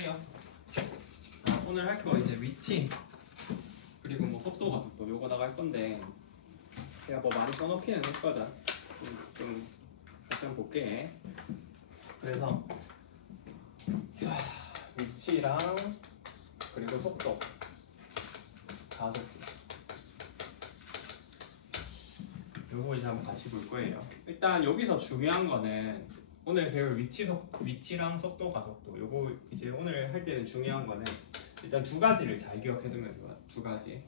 볼게요. 자, 오늘 할 거 이제 위치 그리고 뭐 속도가 또 요거다가 할 건데 제가 뭐 많이 써놓기는 했거든. 좀 다시 한번 볼게. 그래서 자, 위치랑 그리고 속도 가속도 요거 이제 한번 같이 볼 거예요. 일단 여기서 중요한 거는 오늘 배울 위치랑 속도, 가속도 요거 이제 오늘 할 때는 중요한 거는 일단 두 가지를 잘 기억해두면 좋아. 두 가지.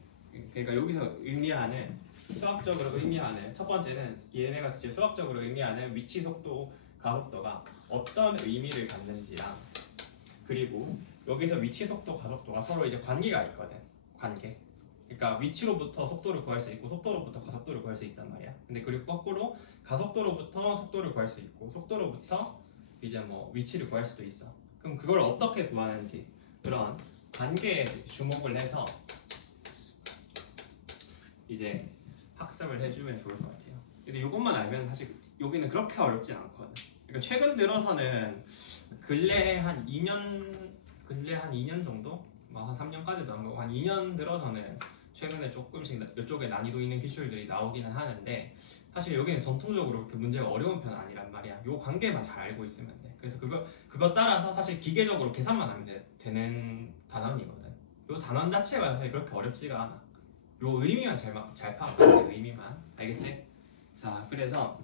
그러니까 여기서 의미하는 수학적으로 의미하는 첫 번째는 얘네가 이제 수학적으로 의미하는 위치, 속도, 가속도가 어떤 의미를 갖는지랑 그리고 여기서 위치, 속도, 가속도가 서로 이제 관계가 있거든. 관계. 그러니까 위치로부터 속도를 구할 수 있고 속도로부터 가속도를 구할 수 있단 말이야. 근데 그리고 거꾸로 가속도로부터 속도를 구할 수 있고 속도로부터 이제 뭐 위치를 구할 수도 있어. 그럼 그걸 어떻게 구하는지 그런 관계에 주목을 해서 이제 학습을 해주면 좋을 것 같아요. 근데 이것만 알면 사실 여기는 그렇게 어렵진 않거든. 그러니까 최근 들어서는 근래 한 2년 정도? 뭐 한 3년까지도 안 가고 한 2년 들어서는 최근에 조금씩 이쪽에 난이도 있는 기출들이 나오기는 하는데 사실 여기는 전통적으로 그렇게 문제가 어려운 편은 아니란 말이야. 요 관계만 잘 알고 있으면 돼. 그래서 그거 따라서 사실 기계적으로 계산만 하면 되는 단원이거든. 요 단원 자체가 사실 그렇게 어렵지가 않아. 요 의미만 잘 파악하면 돼. 의미만. 알겠지? 자, 그래서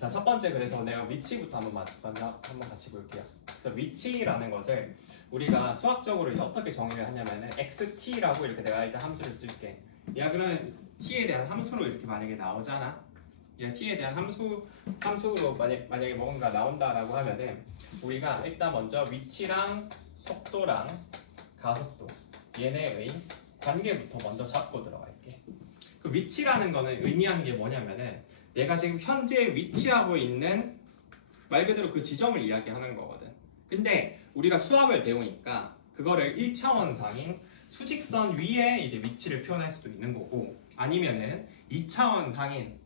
자, 첫 번째 그래서 내가 위치부터 한번 같이 볼게요. 그래서 위치라는 것을 우리가 수학적으로 이제 어떻게 정의를 하냐면은 xt라고 이렇게 내가 일단 함수를 쓸게. 야, 그러면 t에 대한 함수로 이렇게 만약에 나오잖아. 야, t에 대한 함수로 만약에 뭔가 나온다라고 하면은 우리가 일단 먼저 위치랑 속도랑 가속도 얘네의 관계부터 먼저 잡고 들어갈게. 그 위치라는 거는 의미하는 게 뭐냐면은 내가 지금 현재 위치하고 있는 말 그대로 그 지점을 이야기하는 거거든. 근데 우리가 수학을 배우니까 그거를 1차원상인 수직선 위에 이제 위치를 표현할 수도 있는 거고 아니면은 2차원상인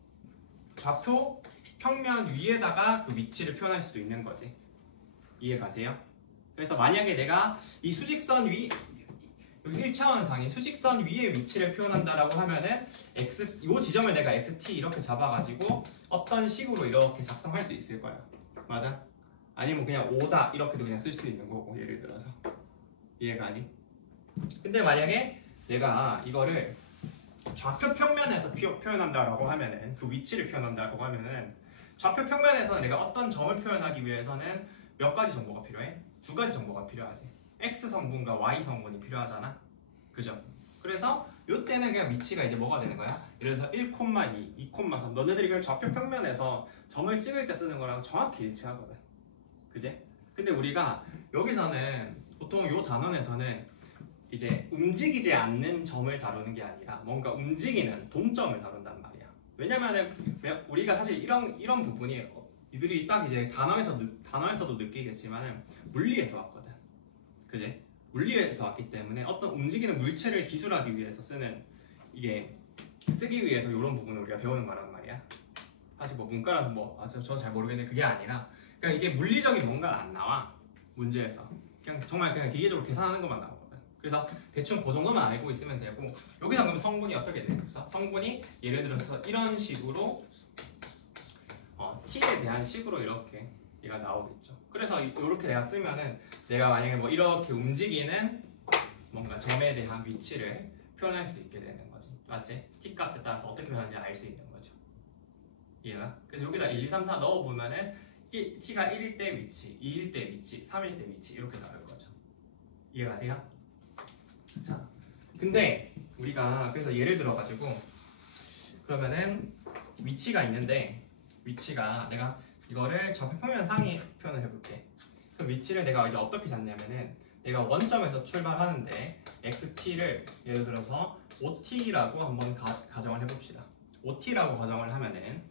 좌표 평면 위에다가 그 위치를 표현할 수도 있는 거지. 이해 가세요? 그래서 만약에 내가 이 수직선 위 여기 1차원상인 수직선 위에 위치를 표현한다라고 하면은 이 지점을 내가 xt 이렇게 잡아가지고 어떤 식으로 이렇게 작성할 수 있을 거야. 맞아? 아니면 그냥 5다 이렇게도 그냥 쓸 수 있는 거고 예를 들어서 이해가 아니? 근데 만약에 내가 이거를 좌표 평면에서 표현한다라고 하면은 그 위치를 표현한다라고 하면은 좌표 평면에서 내가 어떤 점을 표현하기 위해서는 몇 가지 정보가 필요해? 두 가지 정보가 필요하지. x 성분과 y 성분이 필요하잖아. 그죠? 그래서 이때는 그냥 위치가 이제 뭐가 되는 거야? 예를 들어서 1,2, 2,3 너네들이 그냥 좌표 평면에서 점을 찍을 때 쓰는 거랑 정확히 일치하거든. 그제? 근데 우리가 여기서는 보통 이 단원에서는 이제 움직이지 않는 점을 다루는 게 아니라 뭔가 움직이는 동점을 다룬단 말이야. 왜냐면은 우리가 사실 이런 부분이 이들이 딱 이제 단어에서도 느끼겠지만은 물리에서 왔거든. 그제? 물리에서 왔기 때문에 어떤 움직이는 물체를 기술하기 위해서 쓰기 위해서 이런 부분을 우리가 배우는 거란 말이야. 사실 뭐 문과라서 저 잘 모르겠는데 그게 아니라 그냥 이게 물리적인 뭔가가 안 나와. 문제에서. 정말 그냥 기계적으로 계산하는 것만 나오거든. 그래서 대충 그 정도만 알고 있으면 되고 여기서 그럼 성분이 어떻게 되겠어? 성분이 예를 들어서 이런 식으로 t에 대한 식으로 이렇게 얘가 나오겠죠. 그래서 이렇게 내가 쓰면은 내가 만약에 뭐 이렇게 움직이는 뭔가 점에 대한 위치를 표현할 수 있게 되는 거지. 맞지? t 값에 따라서 어떻게 표현하는지 알 수 있는 거죠. 이해가? 그래서 여기다 1, 2, 3, 4 넣어보면은 t가 1일 때 위치, 2일 때 위치, 3일 때 위치 이렇게 나올 거죠. 이해가세요? 자, 근데 우리가 그래서 예를 들어가지고 그러면은 위치가 있는데 위치가 내가 이거를 좌표 평면 상에 표현을 해볼게. 그럼 위치를 내가 이제 어떻게 잡냐면은 내가 원점에서 출발하는데 xt를 예를 들어서 5t라고 한번 가정을 해봅시다. 5t라고 가정을 하면은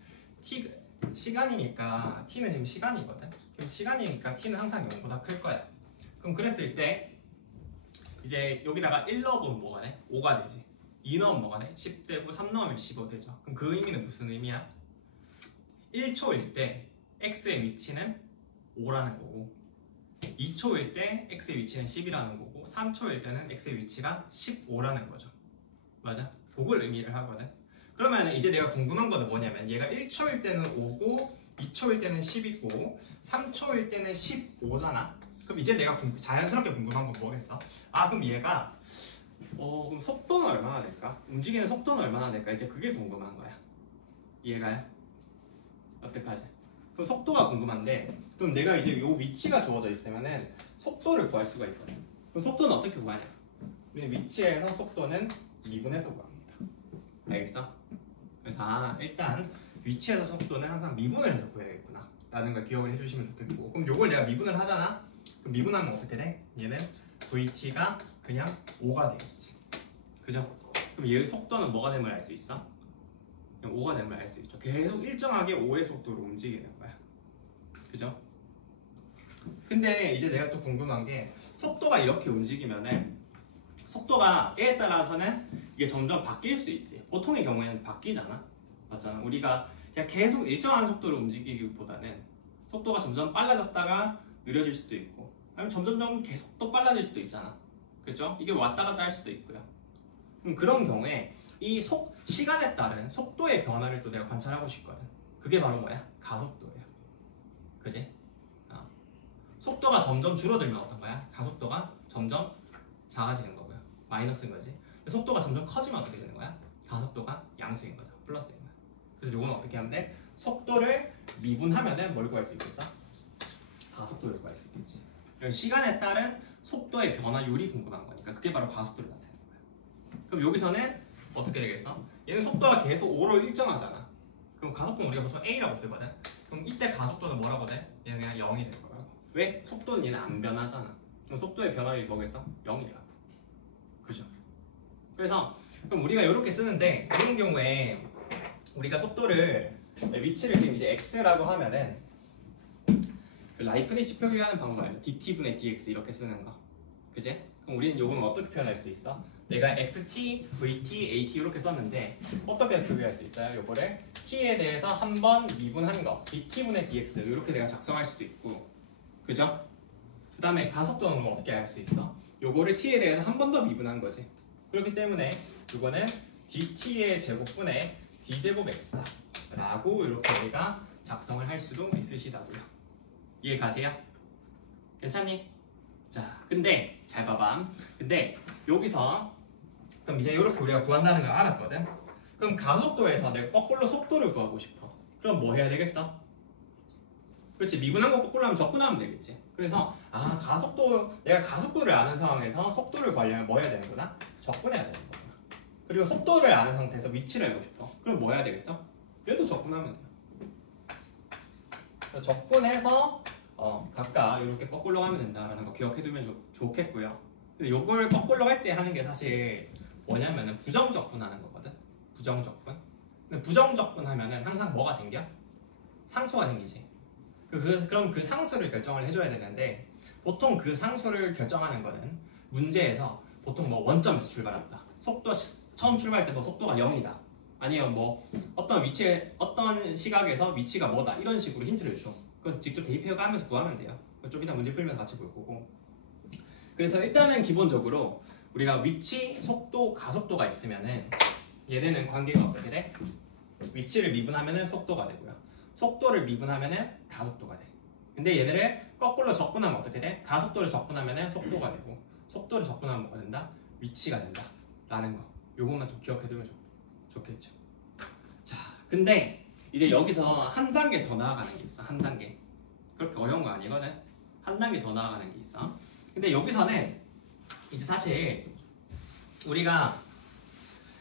시간이니까 t는 지금 시간이거든. 지금 시간이니까 t는 항상 0보다 클 거야. 그럼 그랬을 때 이제 여기다가 1 넣어보면 뭐가 돼? 5가 되지. 2 넣으면 뭐가 돼? 10되고 3 넣으면 15 되죠. 그럼 그 의미는 무슨 의미야? 1초일 때 x의 위치는 5라는 거고 2초일 때 x의 위치는 10이라는 거고 3초일 때는 x의 위치가 15라는 거죠. 맞아? 그걸 의미를 하거든. 그러면 이제 내가 궁금한 거는 뭐냐면 얘가 1초일 때는 5고 2초일 때는 10이고 3초일 때는 15잖아. 그럼 이제 내가 자연스럽게 궁금한 건 뭐겠어? 아 그럼 얘가 그럼 속도는 얼마나 될까? 움직이는 속도는 얼마나 될까? 이제 그게 궁금한 거야. 이해가요? 어떡하지? 그럼 속도가 궁금한데 그럼 내가 이제 요 위치가 주어져 있으면은 속도를 구할 수가 있거든. 그럼 속도는 어떻게 구하냐? 우리는 위치에서 속도는 미분해서 구합니다. 알겠어? 그래서 일단 위치에서 속도는 항상 미분을 해서 구해야겠구나 라는 걸 기억을 해주시면 좋겠고 그럼 요걸 내가 미분을 하잖아? 그럼 미분하면 어떻게 돼? 얘는 VT가 그냥 5가 되겠지. 그죠? 그럼 얘의 속도는 뭐가 됨을 알 수 있어? 그냥 5가 됨을 알 수 있죠. 계속 일정하게 5의 속도로 움직이는 거야. 그죠? 근데 이제 내가 또 궁금한 게 속도가 이렇게 움직이면은 속도가 때에 따라서는 이게 점점 바뀔 수 있지. 보통의 경우에는 바뀌잖아. 맞잖아. 우리가 그냥 계속 일정한 속도로 움직이기보다는 속도가 점점 빨라졌다가 느려질 수도 있고 아니면 점점 계속 또 빨라질 수도 있잖아. 그죠? 이게 왔다 갔다 할 수도 있고요. 그런 경우에 이 시간에 따른 속도의 변화를 또 내가 관찰하고 싶거든. 그게 바로 뭐야? 가속도예요. 그지? 속도가 점점 줄어들면 어떤 거야? 가속도가 점점 작아지는 거고요. 마이너스인 거지. 속도가 점점 커지면 어떻게 되는 거야? 가속도가 양수인 거죠. 플러스인 거야. 그래서 이거는 어떻게 하면 돼? 속도를 미분하면은 뭘 구할 수 있겠어? 가속도를 구할 수 있겠지. 시간에 따른 속도의 변화율이 궁금한 거니까 그게 바로 가속도를 나타내는 거야. 그럼 여기서는 어떻게 되겠어? 얘는 속도가 계속 5로 일정하잖아. 그럼 가속도는 우리가 보통 A라고 쓰거든. 그럼 이때 가속도는 뭐라고 돼? 얘는 그냥 0이 될 거라고. 왜? 속도는 얘는 안 변하잖아. 그럼 속도의 변화율이 뭐겠어? 0이라고. 그죠? 그래서 그럼 우리가 이렇게 쓰는데 이런 경우에 우리가 속도를 위치를 지금 이제 x라고 하면은 그 라이프니츠 표기하는 방법 알죠? dt분의 dx 이렇게 쓰는 거. 그지? 그럼 우리는 요거는 어떻게 표현할 수 있어? 내가 xt, vt, at 이렇게 썼는데 어떻게 표기할 수 있어요? 요거를 t에 대해서 한 번 미분한 거 dt분의 dx 이렇게 내가 작성할 수도 있고 그죠? 그 다음에 가속도는 어떻게 할 수 있어? 요거를 t에 대해서 한 번 더 미분한 거지. 그렇기 때문에 이거는 dt의 제곱분의 d제곱 x다 라고 이렇게 우리가 작성을 할 수도 있으시다고요. 이해 가세요? 괜찮니? 자, 근데 잘 봐봐. 근데 여기서 그럼 이제 이렇게 우리가 구한다는 걸 알았거든. 그럼 가속도에서 내가 거꾸로 속도를 구하고 싶어. 그럼 뭐 해야 되겠어? 그렇지, 미분한 거 거꾸로 하면 적분하면 되겠지. 그래서 가속도, 내가 가속도를 아는 상황에서 속도를 구하려면 뭐 해야 되는구나? 적분해야 되는 거야. 그리고 속도를 아는 상태에서 위치를 알고 싶어. 그럼 뭐 해야 되겠어? 얘도 적분하면 돼요. 그래서 적분해서 각각 이렇게 거꾸로 하면 된다는 거 기억해두면 좋겠고요. 근데 이걸 거꾸로 할 때 하는 게 사실 뭐냐면은 부정적분 하는 거거든. 부정적분. 근데 부정적분 하면은 항상 뭐가 생겨? 상수가 생기지. 그럼 그 상수를 결정을 해줘야 되는데 보통 그 상수를 결정하는 거는 문제에서 보통 뭐 원점에서 출발한다. 속도 처음 출발할 때 뭐 속도가 0이다. 아니면 뭐 어떤 위치에 어떤 시각에서 위치가 뭐다 이런 식으로 힌트를 줘. 그건 직접 대입해가면서 구하면 돼요. 좀 이따 문제 풀면서 같이 볼 거고. 그래서 일단은 기본적으로 우리가 위치, 속도, 가속도가 있으면은 얘네는 관계가 어떻게 돼? 위치를 미분하면은 속도가 되고요. 속도를 미분하면은 가속도가 돼. 근데 얘네를 거꾸로 적분하면 어떻게 돼? 가속도를 적분하면은 속도가 되고 속도를 적분하면 뭐가 된다? 위치가 된다 라는 거. 요것만 좀 기억해두면 좋겠죠. 자, 근데 이제 여기서 한 단계 더 나아가는 게 있어. 한 단계. 그렇게 어려운 거 아니거든. 한 단계 더 나아가는 게 있어. 근데 여기서는 이제 사실 우리가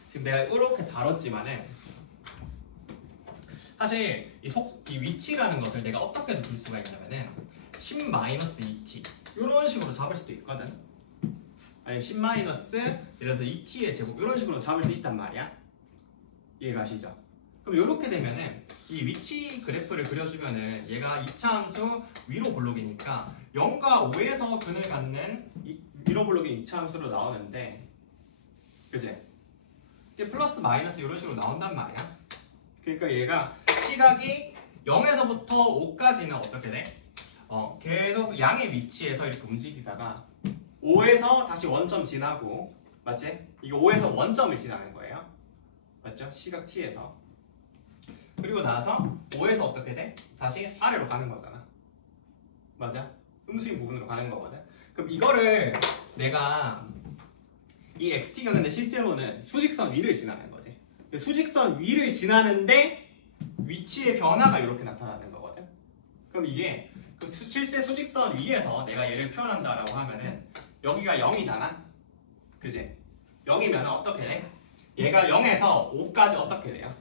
지금 내가 이렇게 다뤘지만은 사실 이 위치라는 것을 내가 어떻게든 둘 수가 있냐면은 10-2t 이런 식으로 잡을 수도 있거든. 아니면 10- 예를 들어서 2t의 제곱 이런 식으로 잡을 수 있단 말이야. 이해가시죠? 그럼 이렇게 되면은 이 위치 그래프를 그려주면은 얘가 2차 함수 위로 볼록이니까 0과 5에서 근을 갖는 위로 볼록인 2차 함수로 나오는데, 그치? 이게 플러스 마이너스 이런 식으로 나온단 말이야. 그러니까 얘가 시각이 0에서부터 5까지는 어떻게 돼? 계속 양의 위치에서 이렇게 움직이다가 O에서 다시 원점 지나고, 맞지? 이게 O에서 원점을 지나는 거예요. 맞죠? 시각 T에서. 그리고 나서 O에서 어떻게 돼? 다시 아래로 가는 거잖아. 맞아? 음수인 부분으로 가는 거거든. 그럼 이거를 내가 이 XT가 근데 실제로는 수직선 위를 지나는 거지. 근데 수직선 위를 지나는데 위치의 변화가 이렇게 나타나는 거거든. 그럼 이게 실제 수직선 위에서 내가 얘를 표현한다라고 하면은 여기가 0이잖아. 그지? 0이면 어떻게 돼? 얘가 0에서 5까지 어떻게 돼요?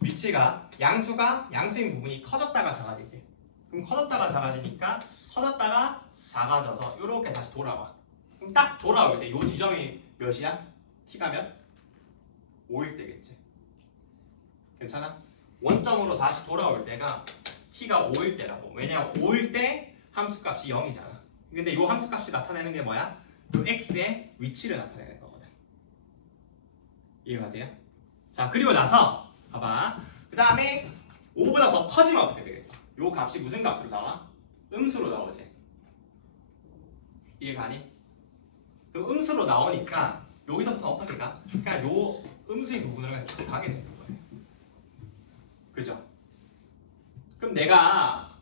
위치가 양수인 부분이 커졌다가 작아지지. 그럼 커졌다가 작아지니까 커졌다가 작아져서 이렇게 다시 돌아와. 그럼 딱 돌아올 때 이 지점이 몇이야? t가 몇? 5일 때겠지. 괜찮아? 원점으로 다시 돌아올 때가 t가 5일 때라고. 왜냐면 5일 때 함수값이 0이잖아. 근데 이 함수값이 나타내는 게 뭐야? 이 x의 위치를 나타내는 거거든. 이해가세요? 자, 그리고 나서 봐봐. 그 다음에 5보다 더 커지면 어떻게 되겠어? 이 값이 무슨 값으로 나와? 음수로 나오지. 이해가니? 그럼 음수로 나오니까 여기서부터 어떻게 가? 그러니까 요 음수의 부분으로 그냥 쭉 가게 되는 거예요. 그죠? 그럼 내가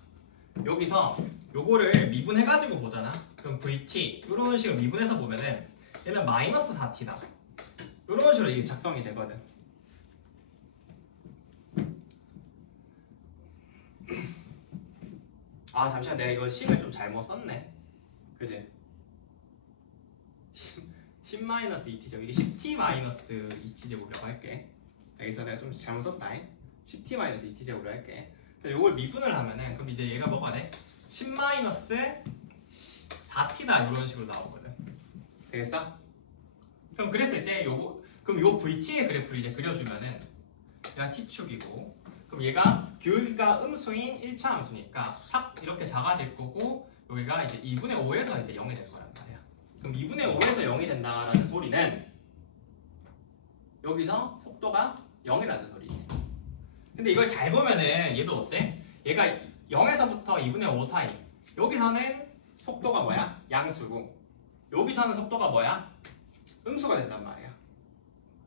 여기서 요거를 미분해가지고 보잖아. 그럼 VT 이런 식으로 미분해서 보면은 얘는 마이너스 4t다. 이런 식으로 이게 작성이 되거든. 아 잠시만, 내가 이거 10을 좀 잘못 썼네. 그지? 10-2t제곱, 이게 10t-2t제곱이라고 할게. 여기서 내가 좀 잘못 썼다. 10t-2t제곱으로 할게. 그래서 이걸 미분을 하면은 그럼 이제 얘가 뭐가 돼? 10-4t다 이런 식으로 나오거든. 되겠어? 그럼 그랬을 때 그럼 요 VT의 그래프를 이제 그려주면은 얘가 t축이고, 그럼 얘가 교육이가 음수인 1차 함수니까 탁 이렇게 작아질 거고, 여기가 이제 2분의 5에서 이제 0이 될 거란 말이야. 그럼 2분의 5에서 0이 된다라는 소리는 여기서 속도가 0이라는 소리지. 근데 이걸 잘 보면은 얘도 어때? 얘가 0에서부터 2분의 5 사이, 여기서는 속도가 뭐야? 양수고, 여기서는 속도가 뭐야? 음수가 된단 말이야.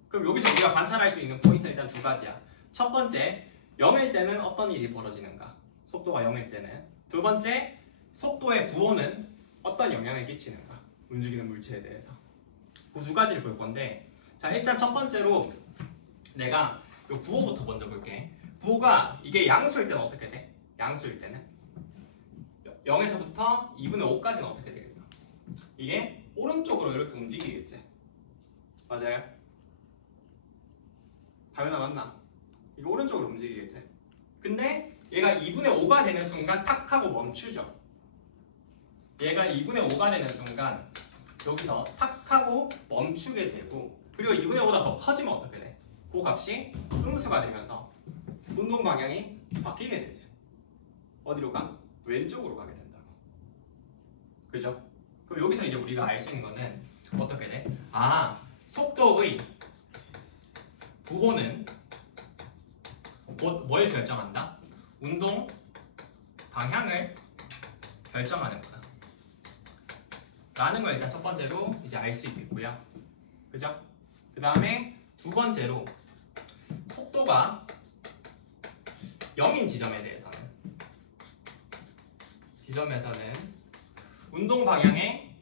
그럼 여기서 우리가 관찰할 수 있는 포인트는 일단 두 가지야. 첫 번째, 0일 때는 어떤 일이 벌어지는가? 속도가 0일 때는. 두 번째, 속도의 부호는 어떤 영향을 끼치는가? 움직이는 물체에 대해서. 그 두 가지를 볼 건데, 자 일단 첫 번째로 내가 이 부호부터 먼저 볼게. 부호가 이게 양수일 때는 어떻게 돼? 양수일 때는 0에서부터 2분의 5까지는 어떻게 되겠어? 이게 오른쪽으로 이렇게 움직이겠지. 맞아요? 다윤아 맞나? 이게 오른쪽으로 움직이겠지. 근데 얘가 2분의 5가 되는 순간 탁 하고 멈추죠. 얘가 2분의 5가 되는 순간 여기서 탁 하고 멈추게 되고, 그리고 2분의 5보다 더 커지면 어떻게 돼? 그 값이 음수가 되면서 운동 방향이 바뀌게 되지. 어디로 가? 왼쪽으로 가게 된다고. 그죠? 그럼 여기서 이제 우리가 알 수 있는 거는 어떻게 돼? 아, 속도의 부호는 곧 뭘 결정한다? 운동 방향을 결정하는 거다 라는 걸 일단 첫 번째로 이제 알 수 있겠고요. 그죠? 그 다음에 두 번째로 속도가 0인 지점에서는 운동 방향의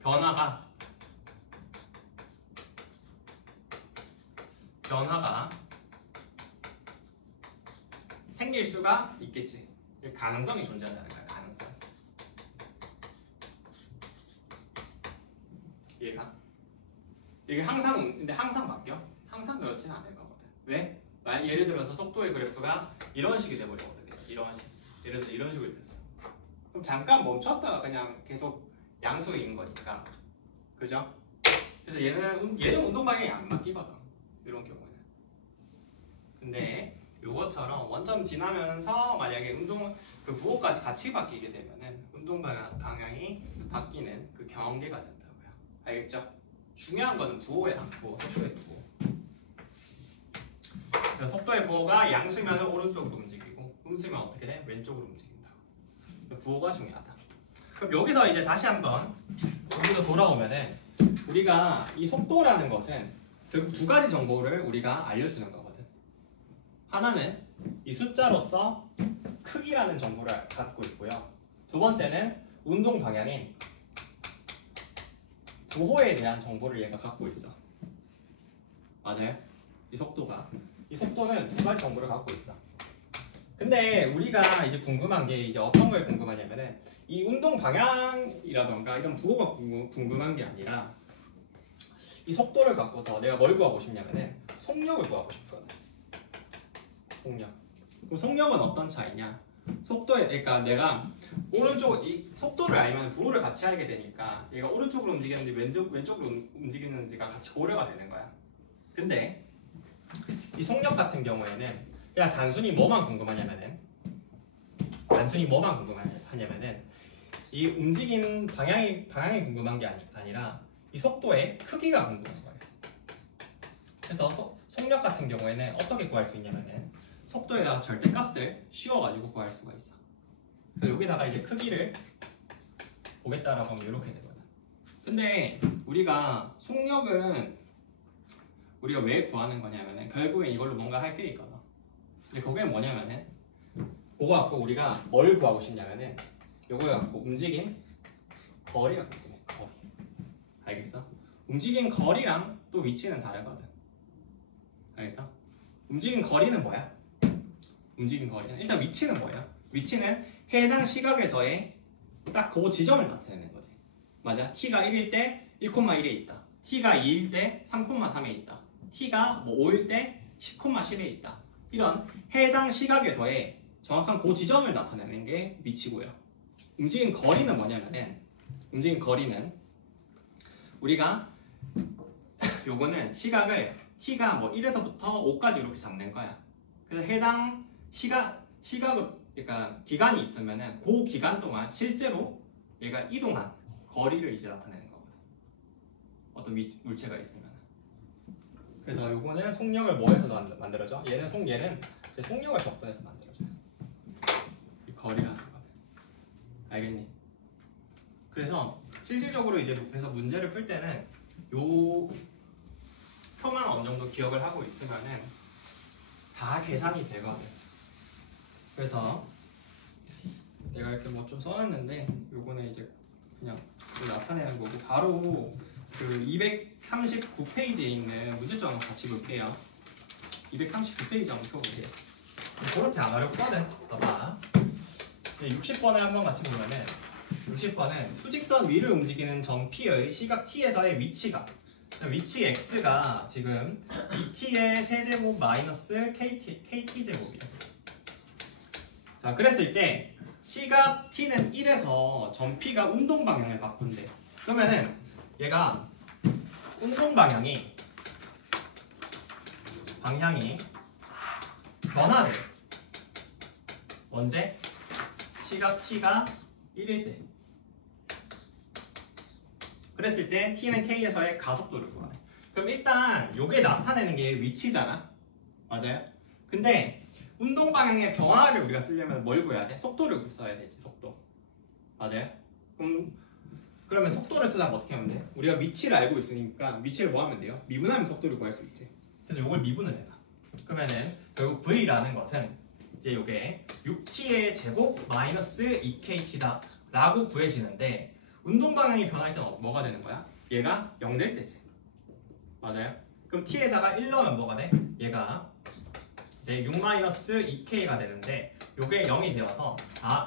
변화가 생길 수가 있겠지. 가능성이 존재한다는 거야. 가능성. 얘가 이게 근데 항상 바뀌어? 항상 그렇지는 않을 거거든. 왜? 예를 들어서 속도의 그래프가 이런 식이 돼버리거든. 이런 식. 예를 들어 이런 식으로 됐어. 그럼 잠깐 멈췄다가 그냥 계속 양수인 거니까. 그죠? 그래서 얘는 운동 방향이 안 바뀌거든. 이런 경우는. 근데 요것처럼 원점 지나면서 만약에 그 부호까지 같이 바뀌게 되면은 운동 방향이 바뀌는 그 경계가 된다고요. 알겠죠? 중요한 거는 부호야. 속도의 부호. 속도의 부호가 양수면은 오른쪽으로 움직이고, 웃으면 어떻게 돼? 왼쪽으로 움직인다. 부호가 중요하다. 그럼 여기서 이제 다시 한번 여기로 돌아오면은 우리가 이 속도라는 것은 결국 두 가지 정보를 우리가 알려주는 거거든. 하나는 이 숫자로서 크기라는 정보를 갖고 있고요. 두 번째는 운동 방향인 부호에 대한 정보를 얘가 갖고 있어. 맞아요? 이 속도는 두 가지 정보를 갖고 있어. 근데 우리가 이제 궁금한 게 이제 어떤 걸 궁금하냐면은 이 운동 방향이라던가 이런 부호가 궁금한 게 아니라 이 속도를 갖고서 내가 뭘 구하고 싶냐면은 속력을 구하고 싶거든. 속력. 그럼 속력은 어떤 차이냐? 속도에 그러니까 내가 오른쪽 이 속도를 알면 부호를 같이 알게 되니까 얘가 오른쪽으로 움직이는지 왼쪽으로 움직이는지가 같이 고려가 되는 거야. 근데 이 속력 같은 경우에는 그냥 단순히 뭐만 궁금하냐면은 이 움직임 방향이 궁금한 게 아니라 이 속도의 크기가 궁금한 거예요. 그래서 속력 같은 경우에는 어떻게 구할 수 있냐면은 속도에다가 절대값을 씌워가지고 구할 수가 있어. 그래서 여기다가 이제 크기를 보겠다라고 하면 이렇게 되거든. 근데 우리가 속력은 우리가 왜 구하는 거냐면은 결국엔 이걸로 뭔가 할 게 있거든. 근데 그게 뭐냐면은 그거 갖고 우리가 뭘 구하고 싶냐면은 요거 갖고 움직임 거리가 궁금해. 거리. 알겠어? 움직임 거리랑 또 위치는 다르거든. 알겠어? 움직임 거리는 뭐야? 움직임 거리는 일단 위치는 뭐야? 위치는 해당 시각에서의 딱 그 지점을 나타내는 거지. 맞아? t가 1일 때 1,1에 있다. t가 2일 때 3,3에 있다. t가 5일 때 10,10에 있다. 이런 해당 시각에서의 정확한 그 지점을 나타내는 게 위치고요. 움직임 거리는 뭐냐면은 움직임 거리는 우리가 요거는 시각을 t가 1에서부터 5까지 이렇게 잡는 거야. 그래서 해당 시각을 그러니까 기간이 있으면은 그 기간 동안 실제로 얘가 이동한 거리를 이제 나타내는 거거든. 어떤 물체가 있으면. 그래서 요거는 속력을 뭐에서 만들어져? 얘는 속력을 적분해서 만들어져요. 이 거리라는 거는. 알겠니? 그래서 실질적으로 이제 그래서 문제를 풀 때는 요 표만 어느 정도 기억을 하고 있으면은 다 계산이 되거든. 그래서 내가 이렇게 뭐 좀 써놨는데 요거는 이제 그냥 나타내는 거고 바로 그 239페이지에 있는 문제점 한번 같이 볼게요. 239페이지 한번 펴볼게요. 그렇게 안 어렵거든. 봐봐. 60번을 한번 같이 보면은 60번은 수직선 위를 움직이는 점 P의 시각 T에서의 위치가 위치 X가 지금 2T의 세제곱 마이너스 KT제곱이야. 자, 그랬을 때 시각 T는 1에서 점 P가 운동 방향을 바꾼대. 그러면은 얘가 운동 방향이 변화돼. 언제? 시각 T가 1일 때. 그랬을 때 T는 K에서의 가속도를 구하네. 그럼 일단 요게 나타내는 게 위치잖아. 맞아요? 근데 운동 방향의 변화를 우리가 쓰려면 뭘 구해야 돼? 속도를 써야 되지. 속도. 맞아요? 그러면 속도를 쓰려면 어떻게 하면 돼? 우리가 위치를 알고 있으니까 위치를 뭐 하면 돼요? 미분하면 속도를 구할 수 있지. 그래서 요걸 미분을 해봐. 그러면은 결국 V라는 것은 이제 요게 6T의 제곱 마이너스 2KT다 라고 구해지는데 운동 방향이 변할 때는 뭐가 되는 거야? 얘가 0 될 때지. 맞아요? 그럼 T에다가 1 넣으면 뭐가 돼? 얘가 이제 6-2K가 되는데 요게 0이 되어서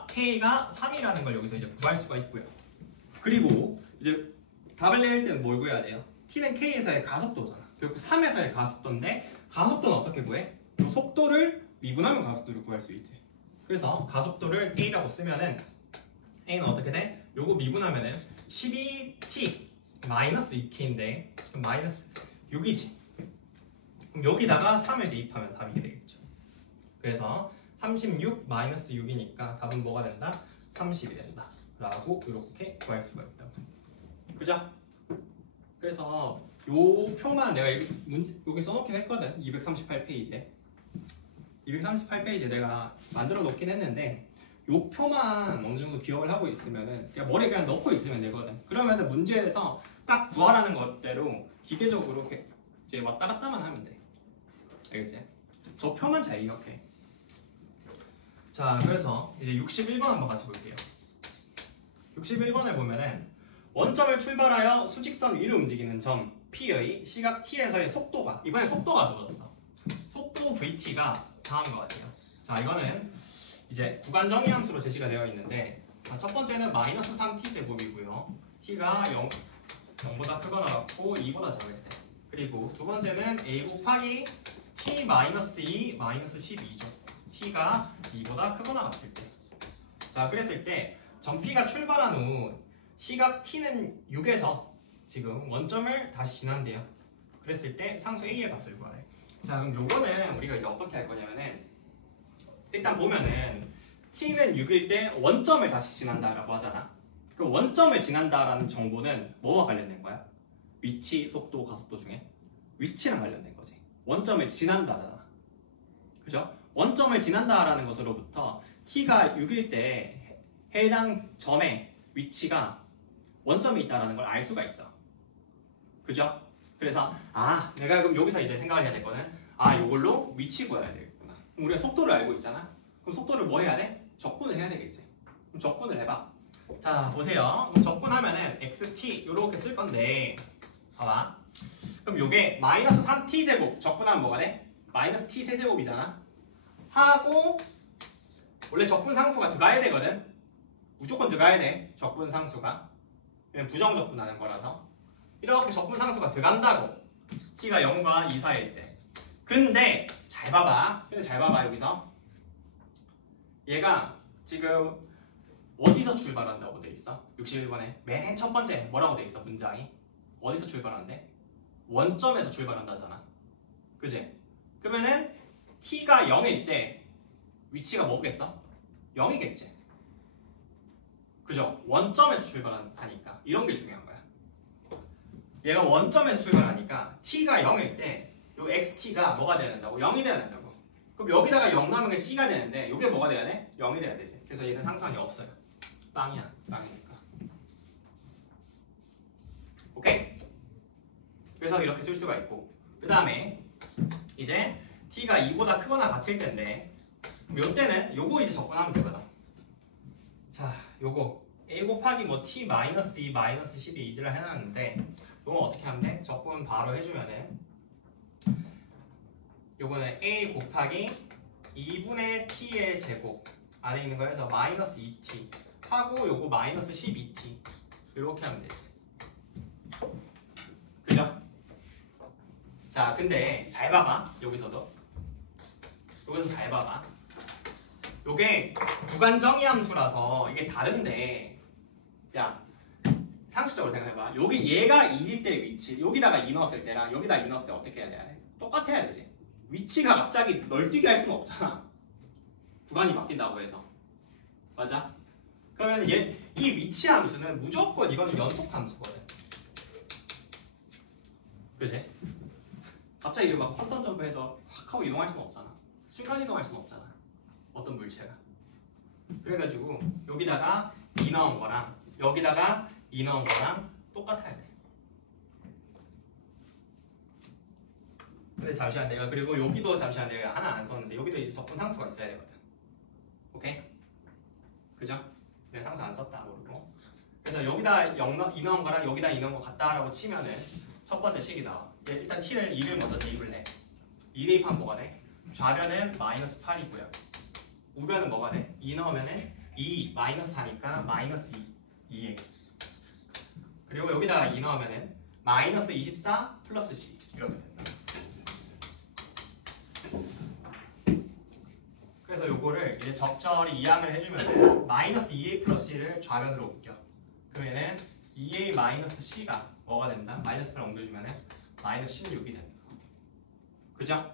K가 3이라는 걸 여기서 이제 구할 수가 있고요. 그리고 이제 답을 낼 때는 뭘 구해야 돼요? T는 K에서의 가속도잖아. 결국 3에서의 가속도인데 가속도는 어떻게 구해? 요 속도를 미분하면 가속도를 구할 수 있지. 그래서 가속도를 A라고 쓰면은 A는 어떻게 돼? 요거 미분하면은 12T 마이너스 2K인데 마이너스 6이지. 그럼 여기다가 3을 대입하면 답이 되겠죠. 그래서 36 마이너스 6이니까 답은 뭐가 된다? 30이 된다 라고 이렇게 구할 수가 있다고. 그죠? 그래서 요 표만 내가 여기 써놓긴 했거든. 238페이지에 238페이지 내가 만들어 놓긴 했는데 요 표만 어느 정도 기억을 하고 있으면은 그냥 머리에 그냥 넣고 있으면 되거든. 그러면은 문제에서 딱 구하라는 것대로 기계적으로 이렇게 이제 왔다 갔다만 하면 돼. 알겠지? 저 표만 잘 기억해. 자, 그래서 이제 61번 한번 같이 볼게요. 61번을 보면은 원점을 출발하여 수직선 위로 움직이는 점 P의 시각 T에서의 속도가, 이번엔 속도가 주어졌어. 속도 VT가 다음과 같아요. 자, 이거는 이제 구간 정의 함수로 제시가 되어 있는데, 첫 번째는 마이너스 3t제곱이고요. t가 0보다 크거나 같고 2보다 작을 때. 그리고 두 번째는 a 곱하기 t 마이너스 2 마이너스 12죠. t가 2보다 크거나 같을 때. 자, 그랬을 때 점 P가 출발한 후 시각 t는 6에서 지금 원점을 다시 지난대요. 그랬을 때 상수 a의 값을 구하래. 자, 그럼 요거는 우리가 이제 어떻게 할 거냐면은, 일단 보면은 t는 6일 때 원점을 다시 지난다라고 하잖아. 그 원점을 지난다라는 정보는 뭐와 관련된 거야? 위치, 속도, 가속도 중에 위치랑 관련된 거지. 원점을 지난다잖아. 그죠? 원점을 지난다라는 것으로부터 t가 6일 때 해당 점의 위치가 원점에 있다라는 걸 알 수가 있어. 그죠? 그래서 내가 그럼 여기서 이제 생각을 해야 될 거는 요걸로 위치 구해야 되겠구나. 그럼 우리가 속도를 알고 있잖아. 그럼 속도를 뭐 해야 돼? 적분을 해야 되겠지. 그럼 적분을 해봐. 자, 보세요. 그럼 적분하면은 xt 이렇게 쓸 건데, 봐봐. 그럼 요게 마이너스 3t제곱 적분하면 뭐가 돼? 마이너스 t 세제곱이잖아. 하고 원래 적분 상수가 들어가야 되거든. 무조건 들어가야 돼. 적분 상수가. 부정 적분하는 거라서. 이렇게 적분 상수가 들어간다고. t가 0과 2 사이일 때. 근데 잘 봐봐. 여기서. 얘가 지금 어디서 출발한다고 돼 있어? 61번에 맨 첫 번째 뭐라고 돼 있어? 문장이 어디서 출발한대? 원점에서 출발한다잖아. 그지? 그러면은 t가 0일 때 위치가 뭐겠어? 0이겠지. 그죠? 원점에서 출발하니까 이런 게 중요한 거야. 얘가 원점에서 출발하니까 t가 0일 때 요 xt가 뭐가 돼야 된다고? 0이 돼야 된다고. 그럼 여기다가 0 남은 게 c가 되는데 이게 뭐가 돼야 돼? 0이 돼야 되지. 그래서 얘는 상수항이 없어요. 빵이야. 빵이니까. 오케이? 그래서 이렇게 쓸 수가 있고, 그 다음에 이제 t가 2보다 크거나 같을 텐데, 요 때는 요거 이제 적분하면 되거든. 자, 요거 a 곱하기 뭐 t 마이너스 2 마이너스 12 이지를 해놨는데, 요거 어떻게 하면 돼? 적분 바로 해주면은 요거는 a 곱하기 2분의 t의 제곱 안에 있는 거에서 마이너스 2t 하고 요거 마이너스 12t 이렇게 하면 되지. 그죠? 자, 근데 잘 봐봐. 여기서 잘 봐봐. 요게 구간 정의 함수라서 이게 다른데, 야, 상식적으로 생각해봐. 여기 얘가 2일 때 위치, 여기다가 2 넣었을 때랑 여기다 2 넣었을 때 어떻게 해야 돼? 똑같아야 되지. 위치가 갑자기 널뛰게 할 수는 없잖아. 구간이 바뀐다고 해서. 맞아? 그러면 이 위치 함수는 무조건 이건 연속 함수거든. 그치? 갑자기 막 쿼텀 점프해서 확 하고 이동할 수는 없잖아. 순간 이동할 수는 없잖아. 어떤 물체가. 그래가지고 여기다가 2 넣은 거랑 여기다가 2 넣은 거랑 똑같아야 돼. 근데 잠시만 내가 그리고 여기도 잠시만 내가 하나 안 썼는데 여기도 이제 적분 상수가 있어야 되거든. 오케이? 그죠? 내가 상수 안 썼다 모르고. 그래서 여기다 2 넣은 거랑 여기다 2 넣은 거 같다라고 치면은 첫 번째 식이 나와. 일단 t를 2를 먼저 대입을 해. 2 대입하면 뭐가 돼? 좌변은 마이너스 8이고요. 우변은 뭐가 돼? 2 넣으면은 2 마이너스 4니까 마이너스 2에. 그리고 여기다가 2 넣으면은 마이너스 24 플러스 c 이렇게 된다. 그래서 요거를 이제 적절히 이항을 해주면 마이너스 2a 플러스 c를 좌변으로 옮겨. 그러면은 2a 마이너스 c가 뭐가 된다? 마이너스 8을 옮겨주면은 마이너스 16이 된다. 그죠?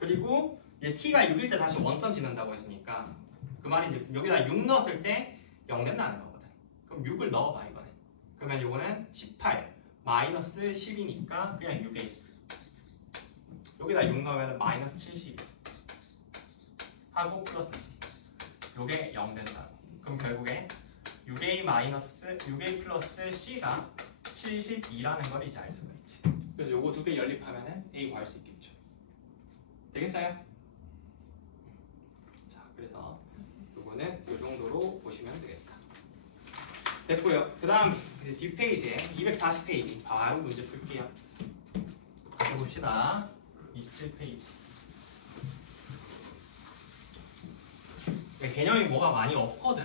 그리고 얘 t가 6일 때 다시 원점 지난다고 했으니까 그 말인즉슨 여기다 6 넣었을 때 0 된다는 거거든. 그럼 6을 넣어봐 이번에. 그러면 이거는 18 마이너스 10이니까 그냥 6a. 여기다 6 넣으면 마이너스 70 하고 플러스 C. 요게 0 된다. 그럼 결국에 6A 플러스 C가 72라는 걸 이제 알 수가 있지. 그래서 요거 두 개 연립하면은 A 구할 수 있겠죠. 되겠어요? 자, 그래서 요거는 요 정도로 보시면 되겠다. 됐고요. 그 다음 이제 뒷페이지에 240페이지 바로 문제 풀게요. 같이 봅시다. 27페이지. 개념이 뭐가 많이 없거든.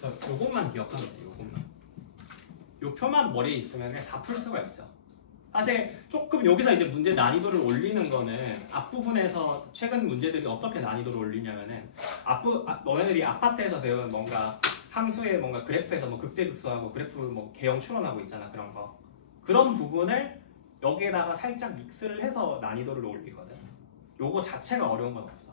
그래서 요것만 기억하면 돼. 요것만. 요 표만 머리에 있으면 그냥 다 풀 수가 있어. 사실 조금 여기서 이제 문제 난이도를 올리는 거는 앞부분에서 최근 문제들이 어떻게 난이도를 올리냐면은 너네들이 아파트에서 배운 뭔가 함수의 뭔가 그래프에서 뭐 극대극소하고 그래프 뭐 개형 추론하고 있잖아. 그런 거. 그런 부분을 여기에다가 살짝 믹스를 해서 난이도를 올리거든. 요거 자체가 어려운 건 없어.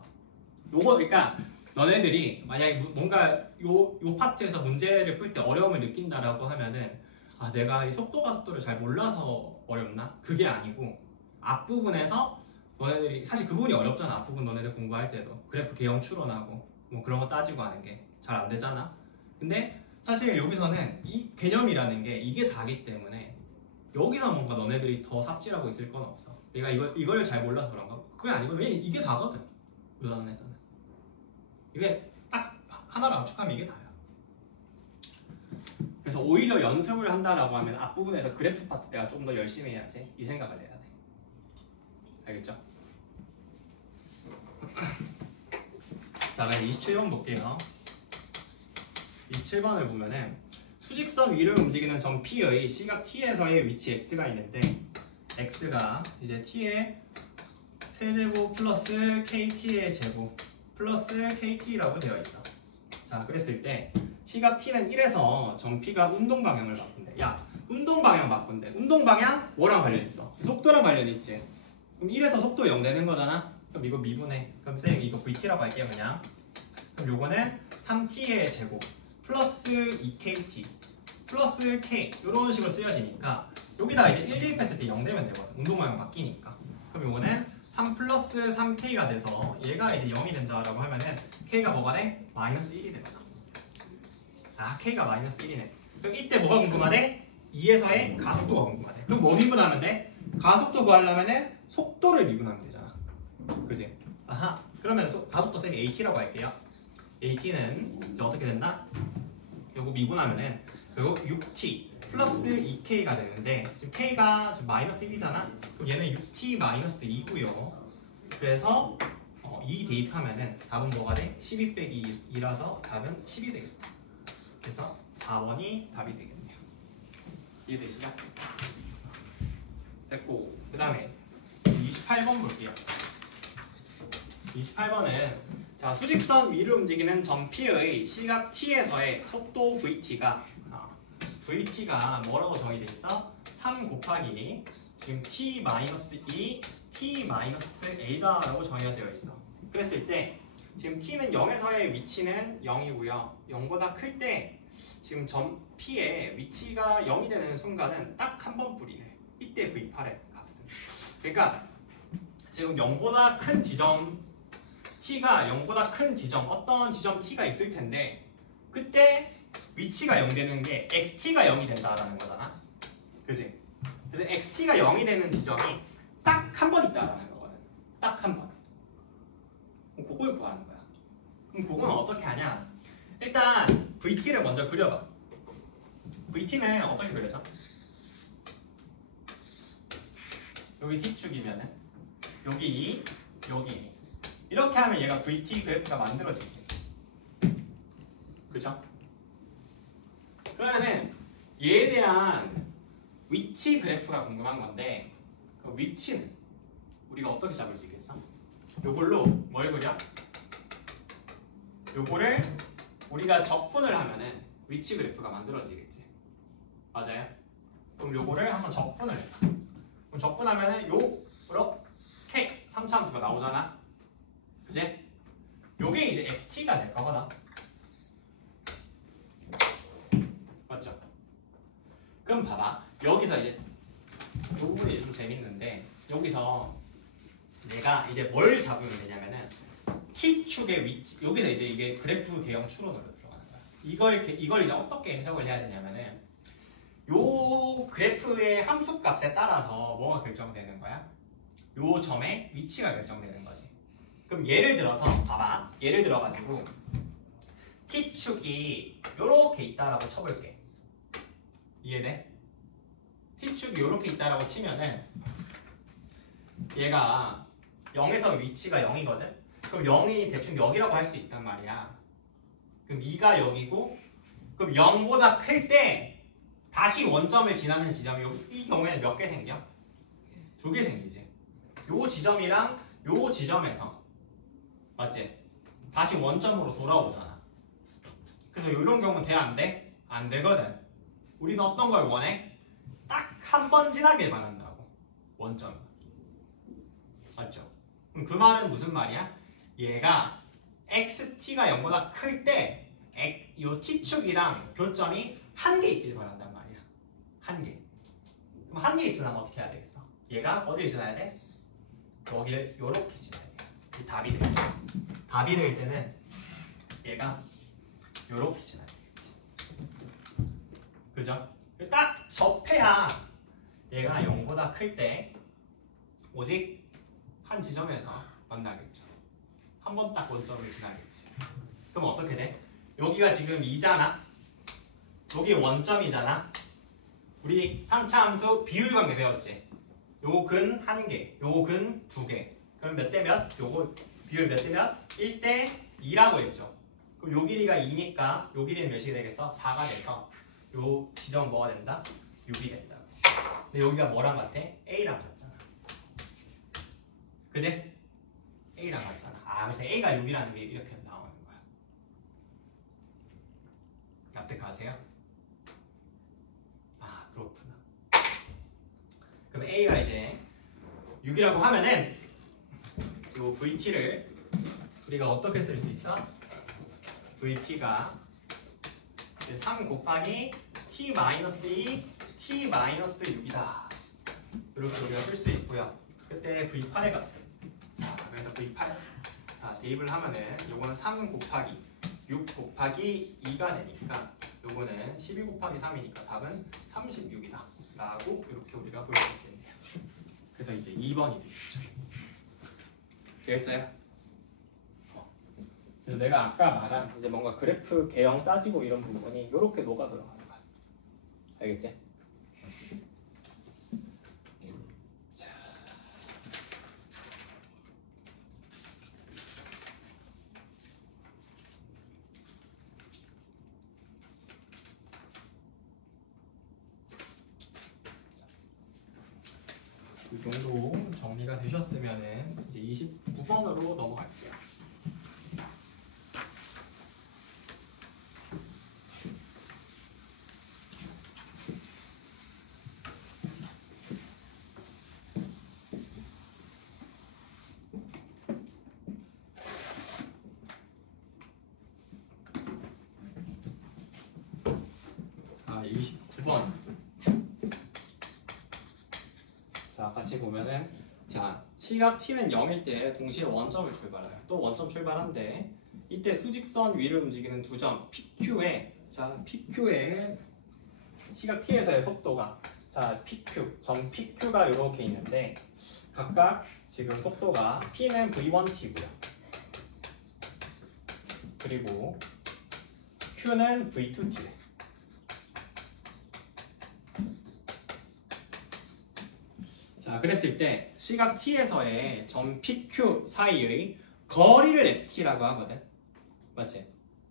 요거 그러니까 너네들이 만약에 뭔가 요 파트에서 문제를 풀 때 어려움을 느낀다라고 하면은 아 내가 이 속도를 잘 몰라서 어렵나? 그게 아니고 앞부분에서 너네들이 사실 그 부분이 어렵잖아. 앞부분 너네들 공부할 때도 그래프 개형 추론하고 뭐 그런 거 따지고 하는 게 잘 안 되잖아. 근데 사실 여기서는 이 개념이라는 게 이게 다기 때문에 여기서 뭔가 너네들이 더 삽질하고 있을 건 없어. 내가 이걸 잘 몰라서 그런가? 그게 아니고 왜 이게 다거든. 요단에서는 이게 딱 하나를 압축하면 이게 다야. 그래서 오히려 연습을 한다라고 하면 앞부분에서 그래프 파트 때가 좀 더 열심히 해야지 이 생각을 해야 돼. 알겠죠? 자, 그럼 27번 볼게요. 27번을 보면은 수직선 위를 움직이는 점 P의 시각 T에서의 위치 X가 있는데 X가 이제 T의 세제곱 플러스 KT의 제곱 플러스 KT라고 되어 있어. 자, 그랬을 때 시각 T는 1에서 점 P가 운동 방향을 바꾼대. 야, 운동 방향 바꾼대. 운동 방향 뭐랑 관련 있어? 속도랑 관련 있지. 그럼 1에서 속도 0 되는 거잖아. 그럼 이거 미분해. 그럼 쌤 이거 VT라고 할게요 그냥. 그럼 요거는 3T의 제곱 플러스 2KT 플러스 K 이런 식으로 쓰여지니까 여기다가 이제 1 대입했을 때 0 되면 되거든. 운동 방향 바뀌니까. 그럼 요거는 3 플러스 3K가 돼서 얘가 이제 0이 된다라고 하면은 K가 뭐가 돼? 마이너스 1이 된다. 아, K가 마이너스 1이네. 그럼 이때 뭐가 궁금하대? 2에서의 가속도가 궁금하대. 그럼 뭐 미분하면 돼? 가속도 구하려면은 속도를 미분하면 되잖아. 그지? 아하. 그러면 가속도 쌤이 AT라고 할게요. AT는 이제 어떻게 된다? 요거 미분하면은 요거 6T 플러스 2K가 되는데 지금 K가 지금 마이너스 1이잖아? 그럼 얘는 6T 마이너스 2고요. 그래서 2 대입하면은 답은 뭐가 돼? 12 빼기 2라서 답은 10이 되겠다. 그래서 4번이 답이 되겠네요. 이해되시죠? 됐고 그 다음에 28번 볼게요. 28번은 자 수직선 위를 움직이는 점 P의 시각 T에서의 속도 VT가 뭐라고 정의돼 있어? 3 곱하기 지금 T-2 T-A다라고 정의가 되어 있어. 그랬을 때 지금 T는 0에서의 위치는 0이고요. 0보다 클 때 지금 점 P의 위치가 0이 되는 순간은 딱 한 번 뿌리네. 이때 V8의 값은. 그러니까 지금 0보다 큰 지점 T가 0보다 큰 지점 어떤 지점 T가 있을 텐데 그때 위치가 0 되는 게 XT가 0이 된다라는 거잖아. 그지? 그래서 XT가 0이 되는 지점이 딱 한 번 있다라는 거거든. 딱 한 번. 그럼 그걸 구하는 거야. 그럼 그건 어떻게 하냐? 일단 VT를 먼저 그려봐. VT는 어떻게 그려져? 여기 T축이면은 여기 이렇게 하면 얘가 VT 그래프가 만들어지지. 그죠? 그러면은 얘에 대한 위치 그래프가 궁금한 건데 그 위치는 우리가 어떻게 잡을 수 있겠어? 요걸로 뭘 그려? 요거를 우리가 적분을 하면은 위치 그래프가 만들어지겠지. 맞아요? 그럼 요거를 한번 적분을 해. 그럼 적분하면은 요렇게 3차함수가 나오잖아. 그지? 요게 이제 XT가 될 거거든. 맞죠? 그럼 봐봐. 여기서 이제 부분이 좀 재밌는데 여기서 내가 이제 뭘 잡으면 되냐면은 T축의 위치, 여기서 이제 이게 그래프 개형 추론으로 들어가는 거야. 이걸 이제 어떻게 해석을 해야 되냐면은 요 그래프의 함수값에 따라서 뭐가 결정되는 거야? 요 점의 위치가 결정되는 거지. 그럼 예를 들어서 봐봐. 예를 들어가지고 T축이 요렇게 있다라고 쳐볼게. 이해돼? T축이 요렇게 있다라고 치면은 얘가 0에서 위치가 0이거든? 그럼 0이 대충 여기라고 할 수 있단 말이야. 그럼 2가 여기고 그럼 0보다 클 때 다시 원점을 지나는 지점이 이 경우에는 몇 개 생겨? 2개 생기지. 요 지점이랑 요 지점에서 맞지? 다시 원점으로 돌아오잖아. 그래서 이런 경우는 돼? 안 돼? 안 되거든. 우리는 어떤 걸 원해? 딱 한 번 지나길 바란다고. 원점. 맞죠? 그럼 그 말은 무슨 말이야? 얘가 xt가 0보다 클 때 이 t축이랑 교점이 한 개 있길 바란단 말이야. 한 개. 그럼 한 개 있으려면 어떻게 해야 되겠어? 얘가 어디를 지나야 돼? 여기를 요렇게 지나야 돼. 이 답이 될 때. 답이 될 때는 얘가 요렇게 지나야 되겠지. 그죠? 딱 접해야 얘가 0보다 클 때 오직 한 지점에서 만나겠죠. 한 번 딱 원점을 지나겠지. 그럼 어떻게 돼? 여기가 지금 2잖아. 여기 원점이잖아. 우리 3차 함수 비율관계 배웠지? 요거 근 1개, 요거 근 2개. 그럼 몇 대 몇? 요거 비율 몇 대 몇? 1대 2라고 했죠. 그럼 요 길이가 2니까 요 길이는 몇이 되겠어? 4가 돼서 요 지점 뭐가 된다? 6이 된다. 근데 여기가 뭐랑 같아? A랑 같잖아. 그지? A랑 같잖아. 아, 그래서 A가 6이라는 게 이렇게 나오는 거야. 납득하세요? 아, 그렇구나. 그럼 A가 이제 6이라고 하면은 요 VT를 우리가 어떻게 쓸 수 있어? VT가 3 곱하기 T-2 T-6이다. 이렇게 우리가 쓸 수 있고요. 그때 V8의 값은 자, 그래서 V8 대입을 하면은 요거는 3 곱하기 6 곱하기 2가 되니까 요거는 12 곱하기 3이니까 답은 36이다 라고 이렇게 우리가 볼 수 있겠네요. 그래서 이제 2번이 되겠죠. 되겠어요? 그래서 내가 아까 말한 이제 뭔가 그래프 개형 따지고 이런 부분이 이렇게 녹아 들어가는 거야. 알겠지? 이 정도 정리가 되셨으면은 이제 29번으로 넘어갈게요. 자, 29번. 자, 같이 보면은 자, 시각 t는 0일 때 동시에 원점을 출발해요. 또 원점 출발한데 이때 수직선 위를 움직이는 두 점 PQ에 자, PQ에 시각 t에서의 속도가 자, PQ, 점 PQ가 이렇게 있는데 각각 지금 속도가 P는 V1t고요. 그리고 Q는 V2t. 자, 그랬을 때 시각 t에서의 점 PQ 사이의 거리를 ft라고 하거든. 맞지?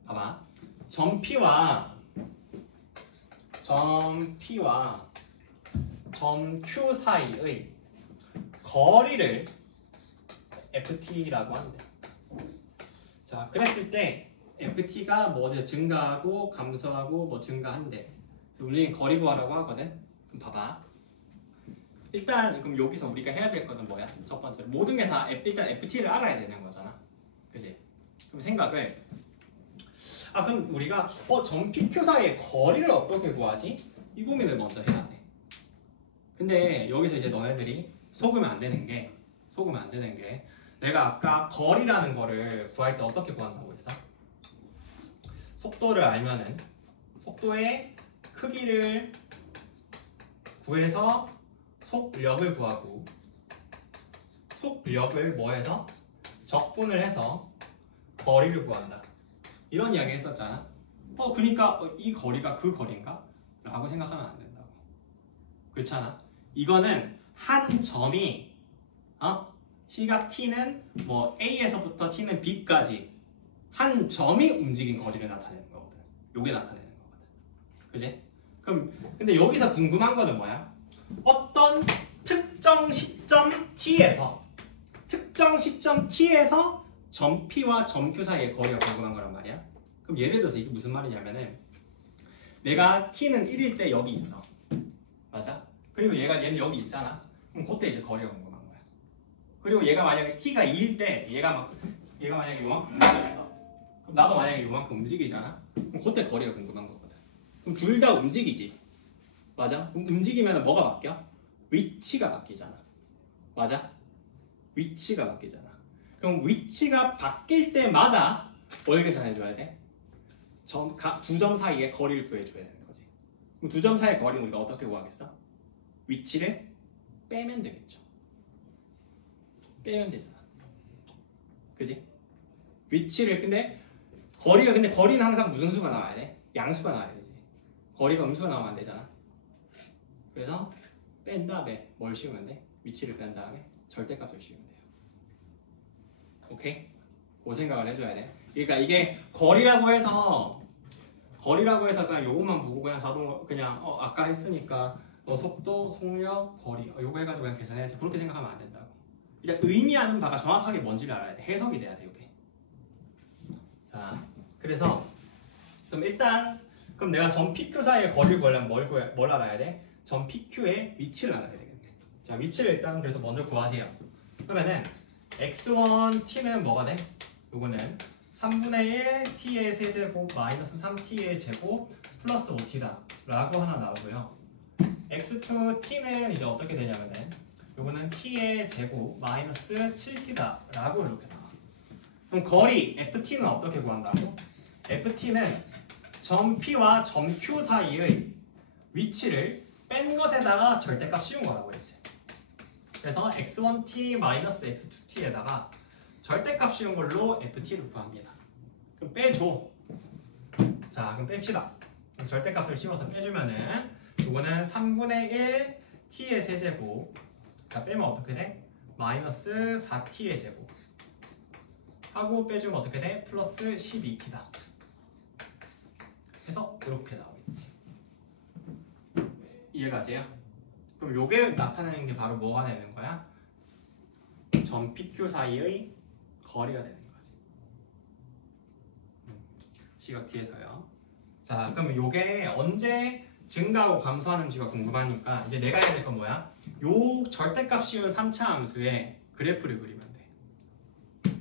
봐봐. 점 P와 점 Q 사이의 거리를 ft라고 한대. 자, 그랬을 때 ft가 뭐 증가하고 감소하고 뭐 증가한대. 그래서 우리는 거리 구하라고 하거든. 그럼 봐봐. 일단 그럼 여기서 우리가 해야 될 거는 뭐야? 첫 번째로 모든 게 다 일단 FT를 알아야 되는 거잖아. 그지? 그럼 생각을 그럼 우리가 점 PQ 사이의 거리를 어떻게 구하지? 이 고민을 먼저 해야 돼. 근데 여기서 이제 너네들이 속으면 안 되는 게 내가 아까 거리라는 거를 구할 때 어떻게 구한다고 했어? 속도를 알면은 속도의 크기를 구해서 속력을 구하고 속력을 뭐해서 적분을 해서 거리를 구한다. 이런 이야기 했었잖아. 그러니까 이 거리가 그 거리인가? 라고 생각하면 안 된다고. 그렇잖아. 이거는 한 점이 시각 t는 뭐 A에서부터 t는 B까지 한 점이 움직인 거리를 나타내는 거거든. 요게 나타내는 거거든. 그지? 그럼 근데 여기서 궁금한 거는 뭐야? 어떤 특정 시점 t에서 점 P와 점 Q 사이의 거리가 궁금한 거란 말이야. 그럼 예를 들어서 이게 무슨 말이냐면은 내가 t는 1일 때 여기 있어. 맞아? 그리고 얘는 여기 있잖아. 그럼 그때 이제 거리가 궁금한 거야. 그리고 얘가 만약에 t가 2일 때 얘가 만약에 요만큼 움직였어. 그럼 나도 만약에 요만큼 움직이잖아. 그럼 그때 거리가 궁금한 거거든. 그럼 둘 다 움직이지. 맞아? 그럼 움직이면 뭐가 바뀌어? 위치가 바뀌잖아. 맞아? 위치가 바뀌잖아. 그럼 위치가 바뀔 때마다 뭘 계산해줘야 돼? 두 점 사이의 거리를 구해줘야 되는 거지. 그럼 두 점 사이의 거리는 우리가 어떻게 구하겠어? 위치를 빼면 되겠죠. 빼면 되잖아. 그지? 위치를 근데 거리는 항상 무슨 수가 나와야 돼? 양수가 나와야 되지. 거리가 음수가 나오면 안 되잖아. 그래서 뺀 다음에 뭘 씌우면 돼? 위치를 뺀 다음에 절대값을 씌우면 돼요. 오케이? 그 생각을 해줘야 돼. 그러니까 이게 거리라고 해서 그냥 요것만 보고 그냥 자동으로 그냥 아까 했으니까 속도, 속력, 거리 요거 해가지고 그냥 계산해야지. 그렇게 생각하면 안 된다고. 이제 의미하는 바가 정확하게 뭔지를 알아야 돼. 해석이 돼야 돼, 이게. 자, 그래서 그럼 내가 점 PQ 사이의 거리를 구하려면 뭘 알아야 돼? 점 PQ의 위치를 알아야 되겠네. 자, 위치를 일단 그래서 먼저 구하세요. 그러면은 x1t는 뭐가 돼? 요거는 3분의 1 t의 세제곱 마이너스 3t의 제곱 플러스 5t다 라고 하나 나오고요. x2t는 이제 어떻게 되냐면은 요거는 t의 제곱 마이너스 7t다 라고 이렇게 나와. 그럼 거리 ft는 어떻게 구한다고? ft는 점 P와 점 Q 사이의 위치를 뺀 것에다가 절대값 씌운 거라고 했지. 그래서 x1t 마이너스 x2t에다가 절대값 씌운 걸로 ft를 구합니다. 그럼 빼줘. 자, 그럼 뺍시다. 그럼 절대값을 씌워서 빼주면은 이거는 3분의 1 t의 세제곱. 자, 빼면 어떻게 돼? 마이너스 4t의 제곱. 하고 빼주면 어떻게 돼? 플러스 12t다. 해서 이렇게 나오겠지. 이해가세요? 그럼 요게 나타내는 게 바로 뭐가 되는 거야? 점 PQ 사이의 거리가 되는 거지. 시각 T에서요. 자, 그럼 요게 언제 증가하고 감소하는지가 궁금하니까 이제 내가 해야 될 건 뭐야? 요 절대값 씌운 3차 함수의 그래프를 그리면 돼.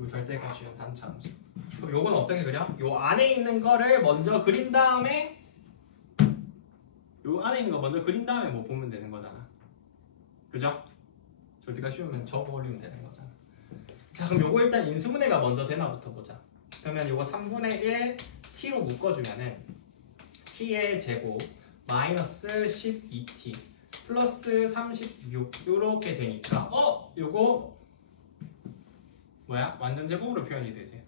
요 절대값 씌운 3차 함수. 그럼 요건 어떻게 그려? 요 안에 있는 거를 먼저 그린 다음에 요 안에 있는 거 먼저 그린 다음에 뭐 보면 되는 거잖아. 그죠? 절대값 씌우면 저거 올리면 되는 거잖아. 자, 그럼 요거 일단 인수분해가 먼저 되나부터 보자. 그러면 요거 3분의 1 t로 묶어주면은 t의 제곱 마이너스 12t 플러스 36 요렇게 되니까 요거 뭐야? 완전 제곱으로 표현이 되지.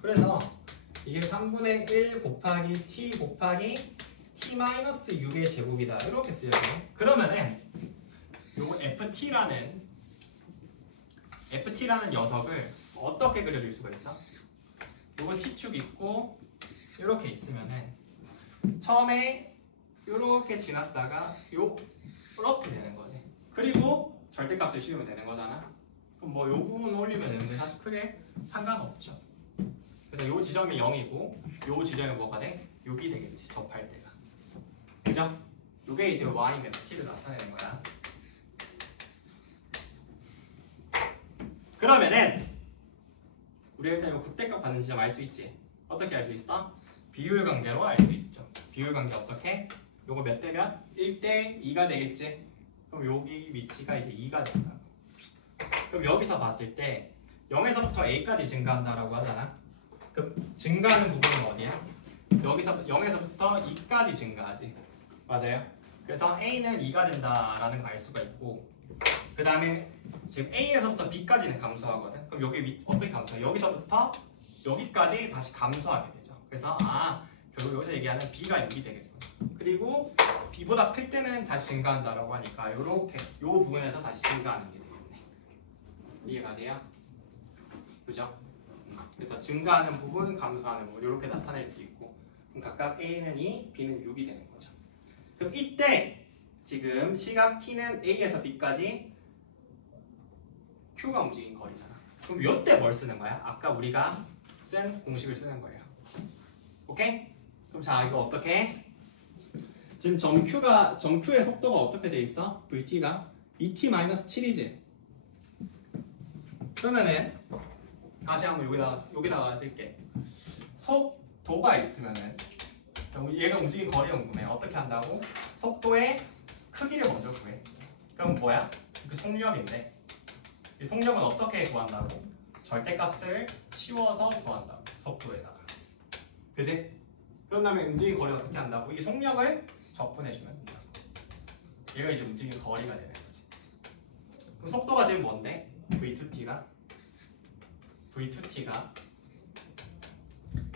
그래서 이게 3분의 1 곱하기 t 곱하기 t 마이너스 6의 제곱이다. 이렇게 쓰여져. 그러면은 요거 FT라는 녀석을 어떻게 그려줄 수가 있어? 요거 t축 있고 이렇게 있으면은 처음에 요렇게 지났다가 요렇게 되는 거지. 그리고 절대값을 씌우면 되는 거잖아. 그럼 뭐 요 부분 올리면 되는데 사실 크게 상관없죠. 그래서 요 지점이 0이고 요 지점이 뭐가 돼? 6이 되겠지. 접할 때가. 그죠? 요게 이제 y인 FT를 나타내는 거야. 그러면은 우리 일단 요 극대값 받는 지점 알 수 있지? 어떻게 알 수 있어? 비율 관계로 알 수 있죠. 비율 관계 어떻게? 요거 몇 대 몇? 1대 2가 되겠지? 그럼 여기 위치가 이제 2가 된다. 그럼 여기서 봤을 때 0에서부터 a까지 증가한다라고 하잖아. 그럼 증가하는 부분은 어디야? 여기서 0에서부터 2까지 증가하지. 맞아요? 그래서 a는 2가 된다라는 걸 알 수가 있고, 그 다음에 지금 a에서부터 b까지는 감소하거든. 그럼 여기 어떻게 감소해? 여기서부터 여기까지 다시 감소하게 되죠. 그래서 결국 여기서 얘기하는 b가 6이 되겠구나. 그리고 b보다 클 때는 다시 증가한다라고 하니까 이렇게 이 부분에서 다시 증가하는 게 되겠네. 이해가세요? 그죠? 그래서 증가하는 부분, 감소하는 부분 이렇게 나타낼 수 있고, 그럼 각각 a는 2, b는 6이 되는 거죠. 그럼 이때 지금 시각 t는 a에서 b까지 q가 움직인 거리잖아. 그럼 이때 뭘 쓰는 거야? 아까 우리가 쓴 공식을 쓰는 거예요. 오케이? 그럼 자, 이거 어떻게 해? 지금 점 Q의 속도가 어떻게 돼 있어? VT가 2t-7이지. 그러면은 다시 한번 여기다가 쓸게. 속도가 있으면은 얘가 움직인 거리 궁금해. 어떻게 한다고? 속도의 크기를 먼저 구해. 그럼 뭐야? 그 속력인데 이 속력은 어떻게 구한다고? 절대값을 씌워서 구한다고. 속도에다가. 그지? 그런 다음에 움직인 거리 어떻게 한다고? 이 속력을 적분해주면 된다. 얘가 이제 움직인 거리가 되는 거지. 그럼 속도가 지금 뭔데? V2t가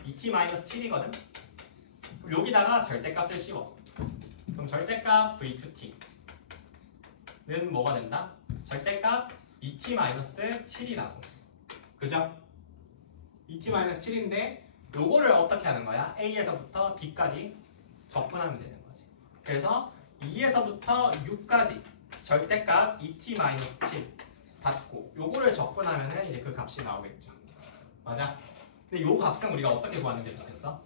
2t-7이거든? 그럼 여기다가 절대값을 씌워. 그럼 절대값 V2t는 뭐가 된다? 절대값 2t-7이라고. 그죠? 2t-7인데 요거를 어떻게 하는 거야? A에서부터 B까지 적분하면 되는 거지. 그래서 2에서부터 6까지 절대값 2t-7 받고 요거를 적분하면 이제 그 값이 나오겠죠. 맞아? 근데 요 값은 우리가 어떻게 구하는 게 좋겠어?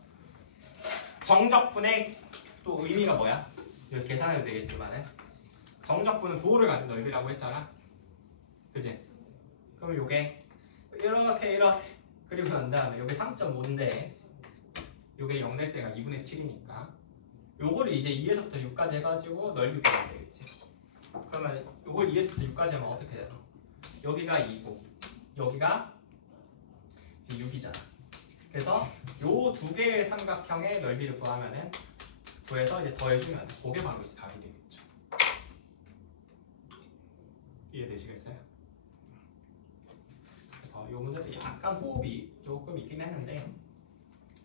정적분의 또 의미가 뭐야? 이거 계산해도 되겠지만 정적분은 부호를 가진 넓이라고 했잖아. 그지? 그럼 요게 이렇게 그리고 난 다음에 요게 3.5인데 요게 0 될 때가 2분의 7이니까 요거를 이제 2에서부터 6까지 해가지고 넓이 구하면 되겠지. 그러면 요걸 2에서부터 6까지 하면 어떻게 되나? 여기가 2고 여기가 이제 6이잖아. 그래서 요 두 개의 삼각형의 넓이를 구해서 이제 더해주면 그게 바로 이제 답이 되겠죠. 이해되시겠어요? 그래서 이 문제도 약간 호흡이 조금 있긴 했는데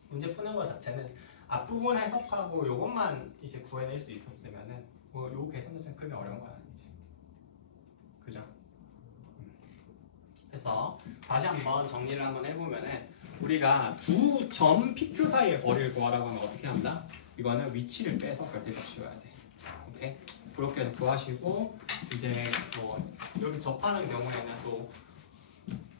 문제 푸는 것 자체는 앞부분 해석하고 요것만 이제 구해낼 수 있었으면은 뭐 요 계산 자체는 크게 어려운 건 아니지. 그죠? 그래서 다시 한번 정리를 한번 해보면은 우리가 두 점 PQ 사이의 거리를 구하라고 하면 어떻게 한다? 이거는 위치를 빼서 절대값 씌워야 돼. 오케이? 그렇게 해서 구하시고 이제 뭐 여기 접하는 경우에는 또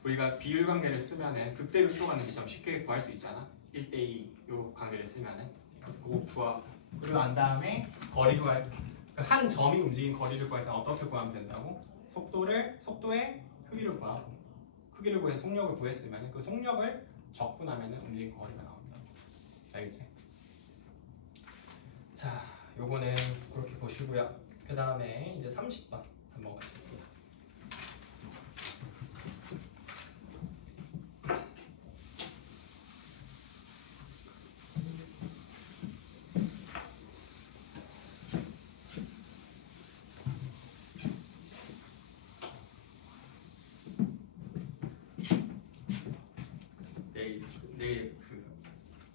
우리가 비율 관계를 쓰면은 극대 극소 관계 좀 쉽게 구할 수 있잖아. 1대2 요 관계를 쓰면은 그거 구하고 그리고 난 다음에 거리 구할 한 점이 움직인 거리를 구할 때 어떻게 구하면 된다고? 속도의 크기를 구하고 크기를 구해서 속력을 구했으면 그 속력을 적분하면 움직인 거리가 나온다. 알겠지? 자, 요거는 그렇게 보시고요. 그 다음에 이제 30번 한번 같이 볼게요.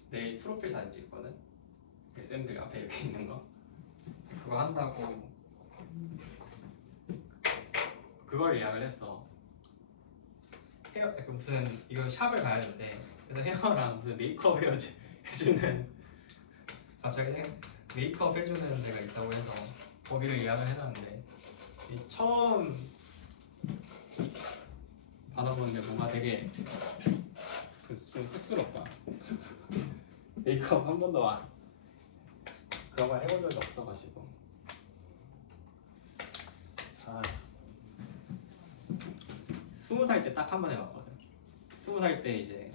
내일 프로필 사진 찍거든. 쌤들 앞에 이렇게 있는 거 그거 한다고 그걸 예약을 했어. 헤어 무슨 이거 샵을 가야 되는데 그래서 헤어랑 무슨 메이크업 해주는 갑자기 메이크업 해주는 데가 있다고 해서 거기를 예약을 해놨는데 처음 받아보는데 뭔가 되게 좀 쑥스럽다. 메이크업 한 번도 그런 걸 해본 적이 없어가지고 20살 때 딱 한 번 해봤거든. 20살 때 이제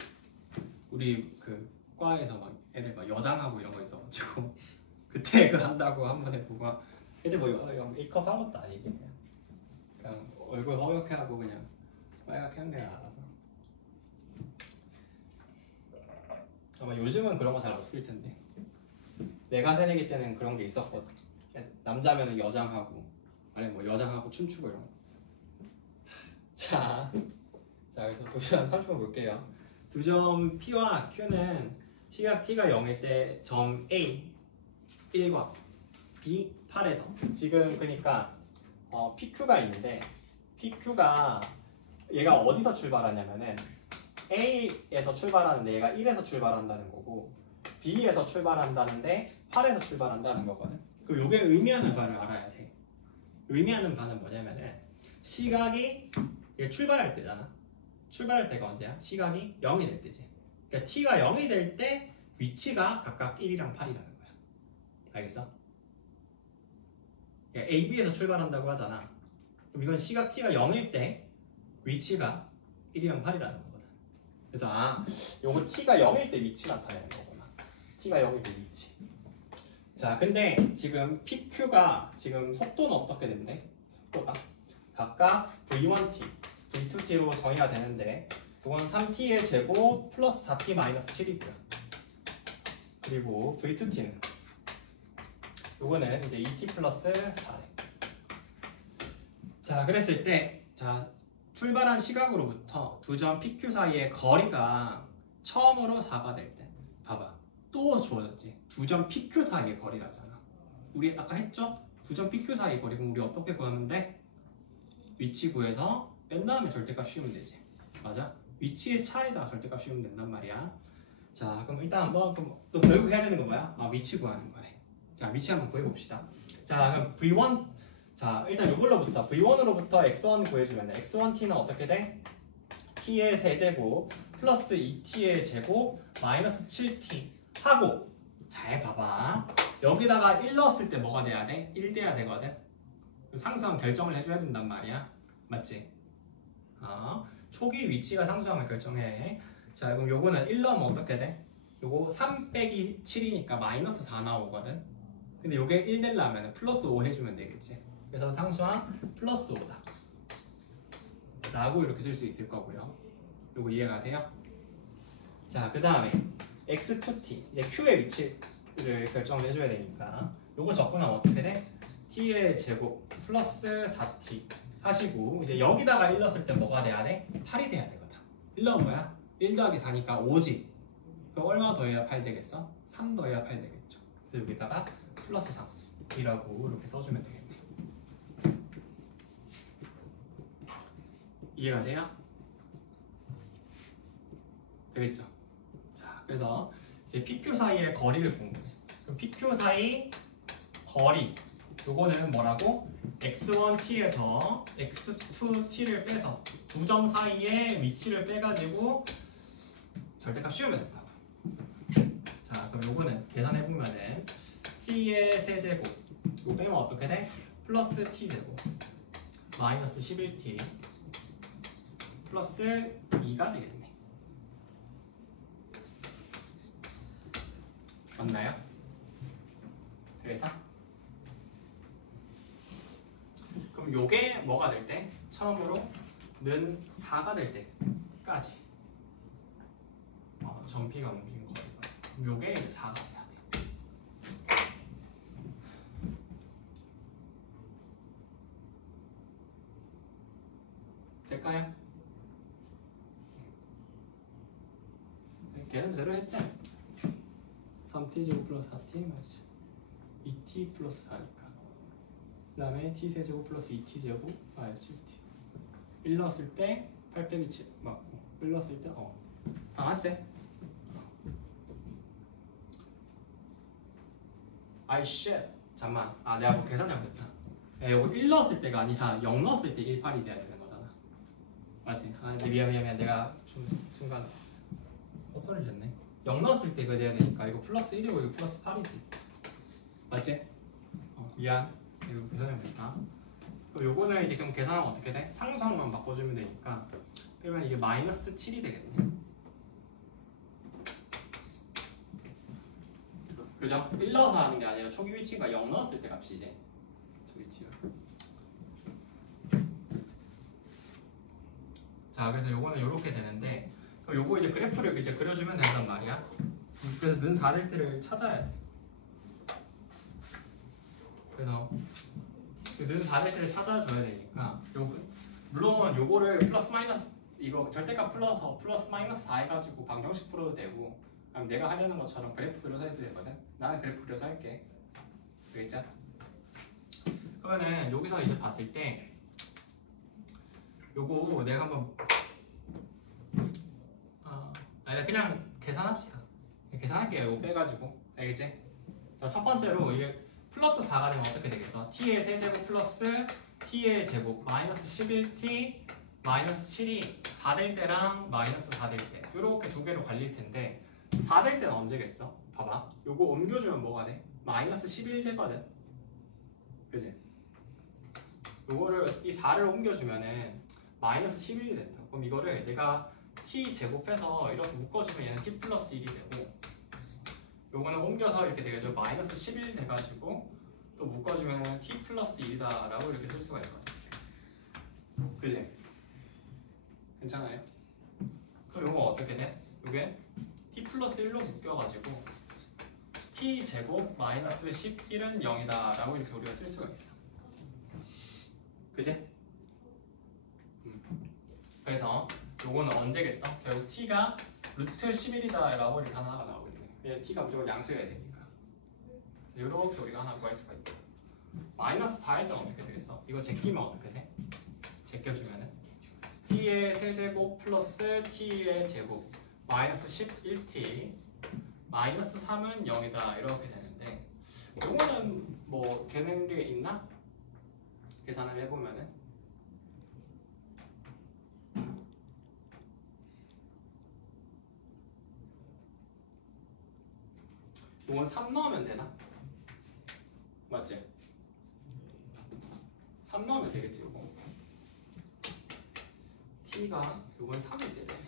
우리 그 과에서 막 애들 막 여장하고 이런 거 있어가지고 그때 그때 그 한다고 한 번 해보고. 근데 뭐 메이크업 한 것도 아니지. 그냥 얼굴 허옇게 하고 그냥 빨갛게 한 게 나아서. 아마 요즘은 그런 거 잘 없을 텐데. 내가 새내기 때는 그런 게 있었거든. 남자면은 여장하고, 아니 뭐 여장하고 춤추고 이런 거. 자 그래서 2점 30번 볼게요. 2점 P와 Q는 시각 T가 0일 때 점 A 1과 B 8에서 지금 그러니까 PQ가 있는데 PQ가 얘가 어디서 출발하냐면은 A에서 출발하는데 얘가 1에서 출발한다는 거고 B에서 출발한다는데 8에서 출발한다는 거거든. 그럼 요게 의미하는 바를 알아야 돼. 의미하는 바는 뭐냐면은 시각이 얘 출발할 때잖아. 출발할 때가 언제야? 시각이 0이 될 때지. 그러니까 T가 0이 될 때 위치가 각각 1이랑 8이라는 거야. 알겠어? 그러니까 A, B에서 출발한다고 하잖아. 그럼 이건 시각 T가 0일 때 위치가 1이랑 8이라는 거거든. 그래서 요거 T가 0일 때 위치 나타내는 거구나. T가 0일 때 위치. 자, 근데 지금 PQ가 지금 속도는 어떻게 된대? 속도가 각각 V1T, V2T로 정의가 되는데 그건 3T의 제곱 플러스 4T 마이너스 7이고요. 그리고 V2T는 요거는 이제 2T 플러스 4. 자, 그랬을 때 자, 출발한 시각으로부터 2점 PQ 사이의 거리가 처음으로 4가 될 때 봐봐. 또 주어졌지. 2점 PQ 사이의 거리라잖아. 우리 아까 했죠? 2점 PQ 사이의 거리. 그럼 우리 어떻게 구하는데? 위치 구해서 뺀 다음에 절대값 씌우면 되지. 맞아? 위치의 차에다가 절대값 씌우면 된단 말이야. 자, 그럼 일단 한번 또 결국 해야 되는 건 뭐야? 위치 구하는 거네. 자, 위치 한번 구해봅시다. 자, 그럼 V1 자, 일단 이걸로부터 V1으로부터 X1 구해주면 X1T는 어떻게 돼? T의 세제곱 플러스 2T의 제곱 마이너스 7T 하고 잘 봐봐. 여기다가 1 넣었을 때 뭐가 돼야 돼? 1 돼야 되거든. 상수항 결정을 해줘야 된단 말이야. 맞지? 초기 위치가 상수항을 결정해. 자, 그럼 요거는 1 넣으면 어떻게 돼? 요거 3 빼기 7이니까 마이너스 4 나오거든. 근데 요게 1 되려면 플러스 5 해주면 되겠지. 그래서 상수항 플러스 5다 라고 이렇게 쓸 수 있을 거고요. 요거 이해가세요? 자, 그 다음에 X2T 이제 Q의 위치를 결정을 해줘야 되니까 요거 적분하면 어떻게 돼? T의 제곱 플러스 4T 하시고 이제 여기다가 1 넣었을 때 뭐가 돼야 돼? 8이 돼야 되거든. 1 넣으면 뭐야? 1 더하기 4니까 5지. 그럼 얼마 더해야 8 되겠어? 3 더해야 8 되겠죠. 그래서 여기다가 플러스 3이라고 이렇게 써주면 되겠네. 이해가세요? 되겠죠? 자, 그래서 이제 PQ 사이의 거리를 본 거예요. 그럼 PQ 사이 거리 요거는 뭐라고? X1T에서 X2T를 빼서 2점 사이의 위치를 빼가지고 절대값 씌우면 된다고. 자, 그럼 요거는 계산해보면은 T의 세제곱 이거 빼면 어떻게 돼? 플러스 T제곱 마이너스 11T 플러스 2가 되겠네. 맞나요? 그래서 그럼 요게 뭐가 될 때? 처음으로 는 4가 될 때까지 점피가 옮긴 거예요. 그럼 요게 4가 돼야 돼. 될까요? 걔는 그대로 했지? 3T제곱 플러스 4T 맞죠? 2T 플러스 4니까 그 다음에 T세제곱 플러스 2T제곱 마이너스 7T 1 넣었을 때 8 빼기 7 맞고 1 넣었을 때 다 맞지? 아이 쉣 잠만 내가 뭐 계산 잘못했다. 이거 1 넣었을 때가 아니라 0 넣었을 때 1, 8이 돼야 되는 거잖아. 맞지? 미안 내가 좀 순간 헛소리를 했네. 0 넣었을 때 그거 돼야 되니까 이거 플러스 1이고 이거 플러스 8이지. 맞지? 미안. 이거 계산해볼까? 요거는 이제 그럼 계산하면 어떻게 돼? 상수항만 바꿔주면 되니까 그러면 이게 마이너스 7이 되겠네. 그죠? 1 넣어서 하는 게 아니라 초기 위치가 0 넣었을 때 값이지. 초기 위치가. 자, 그래서 요거는 요렇게 되는데, 요거 이제 그래프를 이제 그려주면 된단 말이야. 그래서 는 4델트를 찾아야 돼. 그래서 는 4델트를 찾아줘야 되니까, 물론 요거를 플러스 마이너스, 이거 절대값 풀어서 플러스 마이너스 4 해가지고 방정식 풀어도 되고, 아니면 내가 하려는 것처럼 그래프 그려서 해도 되거든. 나는 그래프 그려서 할게. 되겠죠? 그러면은 여기서 이제 봤을 때, 요거 내가 한번 아니 그냥 계산합시다. 계산할게요. 이거 빼가지고. 알겠지? 자, 첫 번째로 이게 플러스 4가 되면 어떻게 되겠어? t의 세제곱 플러스 t의 제곱 마이너스 11t 마이너스 7이 4될 때랑 마이너스 4될 때 이렇게 두 개로 갈릴 텐데 4될 때는 언제겠어? 봐봐. 요거 옮겨주면 뭐가 돼? 마이너스 11 되거든. 그지? 요거를 이 4를 옮겨주면은 마이너스 11이 된다. 그럼 이거를 내가 t 제곱해서 이렇게 묶어주면 얘는 t 플러스 1이 되고 요거는 옮겨서 이렇게 되겠죠. 마이너스 11 돼가지고 또 묶어주면 t 플러스 1이다 라고 이렇게 쓸 수가 있거든. 그지? 괜찮아요? 그럼 요거 어떻게 돼? 요게 t 플러스 1로 묶여가지고 t 제곱 마이너스 11은 0이다 라고 이렇게 우리가 쓸 수가 있어. 그지? 그래서 요거는 언제겠어? 결국 t가 루트 11이다 라고 이렇게 하나가 나오고 있네. 왜냐면 t가 무조건 양수여야 되니까. 그래서 요렇게 우리가 하나 구할 수가 있다. 마이너스 4일 때는 어떻게 되겠어? 이거 제끼면 어떻게 돼? 제껴주면은 t의 세제곱 플러스 t의 제곱 마이너스 11t 마이너스 3은 0이다 이렇게 되는데 요거는 뭐 되는 게 있나? 계산을 해보면은 요건 3 넣으면 되나? 맞지? 3 넣으면 되겠지 요거. t가 요건 3일 때네.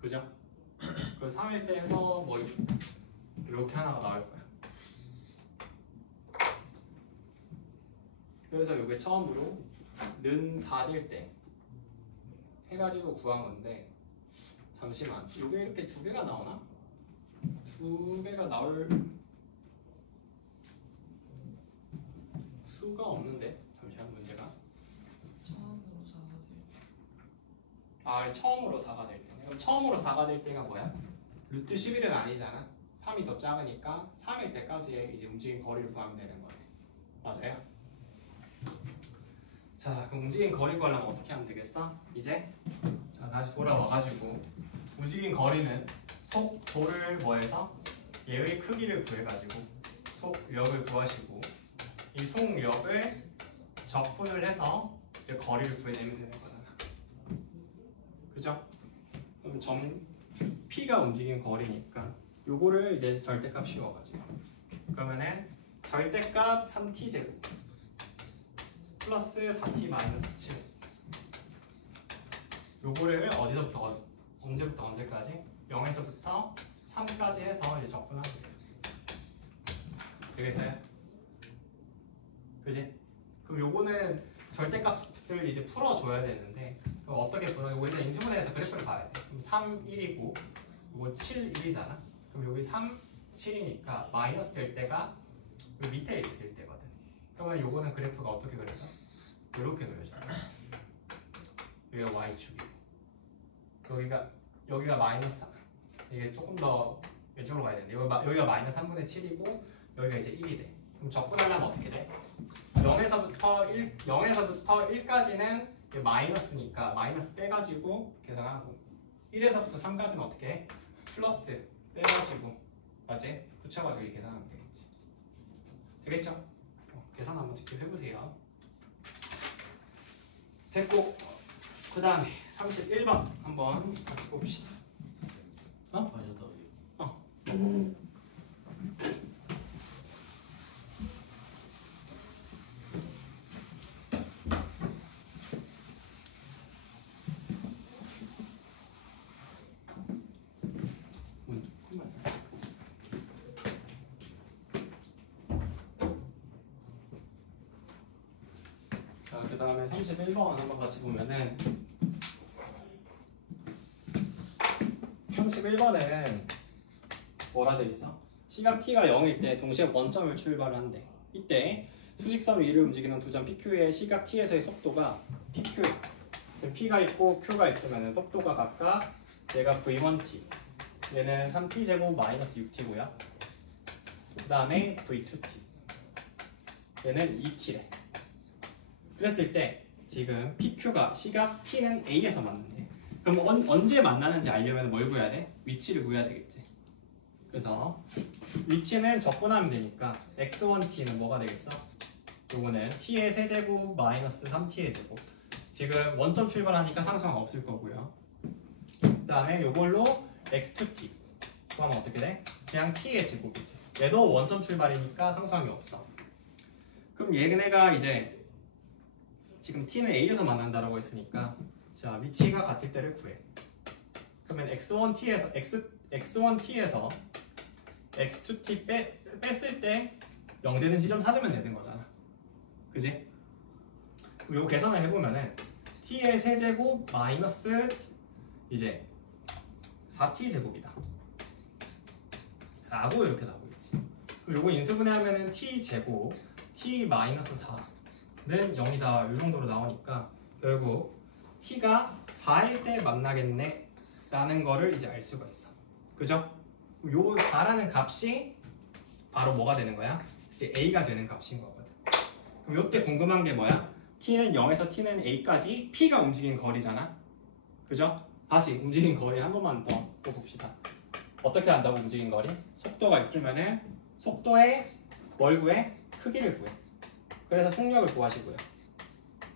그죠? 그 3일 때 해서 뭐 이렇게 하나가 나올 거야. 그래서 요게 처음으로 는 4일 때 해가지고 구한 건데 잠시만 요게 이렇게 두 개가 나오나? 두 개가 나올 수가 없는데 잠시만 문제가 처음으로 4가 될 아 처음으로 4가 될 때 그럼 처음으로 4가 될 때가 뭐야? 루트 11은 아니잖아. 3이 더 작으니까 3일 때까지의 이제 움직임 거리를 구하면 되는 거지. 맞아요? 자 그럼 움직임 거리 구하려면 어떻게 하면 되겠어? 이제 자 다시 돌아와가지고 움직임 거리는 속도를 뭐해서 얘의 크기를 구해가지고 속력을 구하시고 이 속력을 적분을 해서 이제 거리를 구해내면 되는 거잖아. 그죠? 그럼 점 P가 움직임 거리니까 요거를 이제 절대값 씌워가지고 그러면은 절대값 3t제곱 플러스 4t 마이너스 7 요거를 어디서부터 언제부터 언제까지? 0에서부터 3까지 해서 이제 적분하면 돼요. 되겠어요? 그지? 그럼 요거는 절대값을 이제 풀어줘야 되는데 그럼 어떻게 풀어? 요거 일단 인수분해해서 그래프를 봐야 돼. 그럼 3, 1이고 요거 7, 1이잖아. 그럼 여기 3, 7이니까 마이너스 될 때가 여기 밑에 있을 때거든. 그러면 요거는 그래프가 어떻게 그려져? 이렇게 그려져. 여기가 y축이고 여기가 마이너스 3. 이게 조금 더 왼쪽으로 가야 되는데 여기가 마이너스 3분의 7이고 여기가 이제 1이 돼. 그럼 적분하려면 어떻게 돼? 0에서부터 1까지는 마이너스니까 마이너스 빼가지고 계산하고 1에서부터 3까지는 어떻게 해? 플러스 빼가지고 맞지? 붙여가지고 이렇게 계산하면 되겠지. 되겠죠? 계산 한번 직접 해보세요. 됐고 그 다음에 31번 한번 같이 봅시다. 다음에 31번 한번 같이 보면은 31번은 뭐라 돼 있어? 시각 t가 0일 때 동시에 원점을 출발한대. 이때 수직선 위를 움직이는 두 점 PQ의 시각 t에서의 속도가 PQ. 지금 P가 있고 Q가 있으면 속도가 각각 얘가 V1t, 얘는 3t제곱 마이너스 6t고요. 그 다음에 V2t, 얘는 2t래. 그랬을 때 지금 PQ가 시각 t는 A에서 만난대. 그럼 언제 만나는지 알려면 뭘 구해야 돼? 위치를 구해야 되겠지. 그래서 위치는 적분하면 되니까 x1t는 뭐가 되겠어? 요거는 t의 세제곱 마이너스 3t의 제곱. 지금 원점 출발하니까 상수항 없을 거고요. 그 다음에 요걸로 x2t 구하면 어떻게 돼? 그냥 t의 제곱이지. 얘도 원점 출발이니까 상수항이 없어. 그럼 얘네가 이제 지금 t는 A에서 만난다라고 했으니까 자, 위치가 같을 때를 구해. 그러면 x1t에서 x2t 뺐을 때 0 되는 지점 찾으면 되는 거잖아. 그지? 그리고 계산을 해보면은 t의 세제곱 마이너스 이제 4t 제곱이다 라고 이렇게 나오고 있지. 그럼 요거 인수분해하면은 t 제곱 t 마이너스 4는 0이다 이 정도로 나오니까 결국 t가 4일 때 만나겠네 라는 거를 이제 알 수가 있어. 그죠? 요 4라는 값이 바로 뭐가 되는 거야? 이제 a가 되는 값인 거거든. 그럼 요때 궁금한 게 뭐야? t는 0에서 t는 a까지 p가 움직이는 거리잖아. 그죠? 다시 움직인 거리 한 번만 더 봅시다. 어떻게 한다고 움직인 거리? 속도가 있으면은 속도의 뭘 구해? 크기를 구해. 그래서 속력을 구하시고요.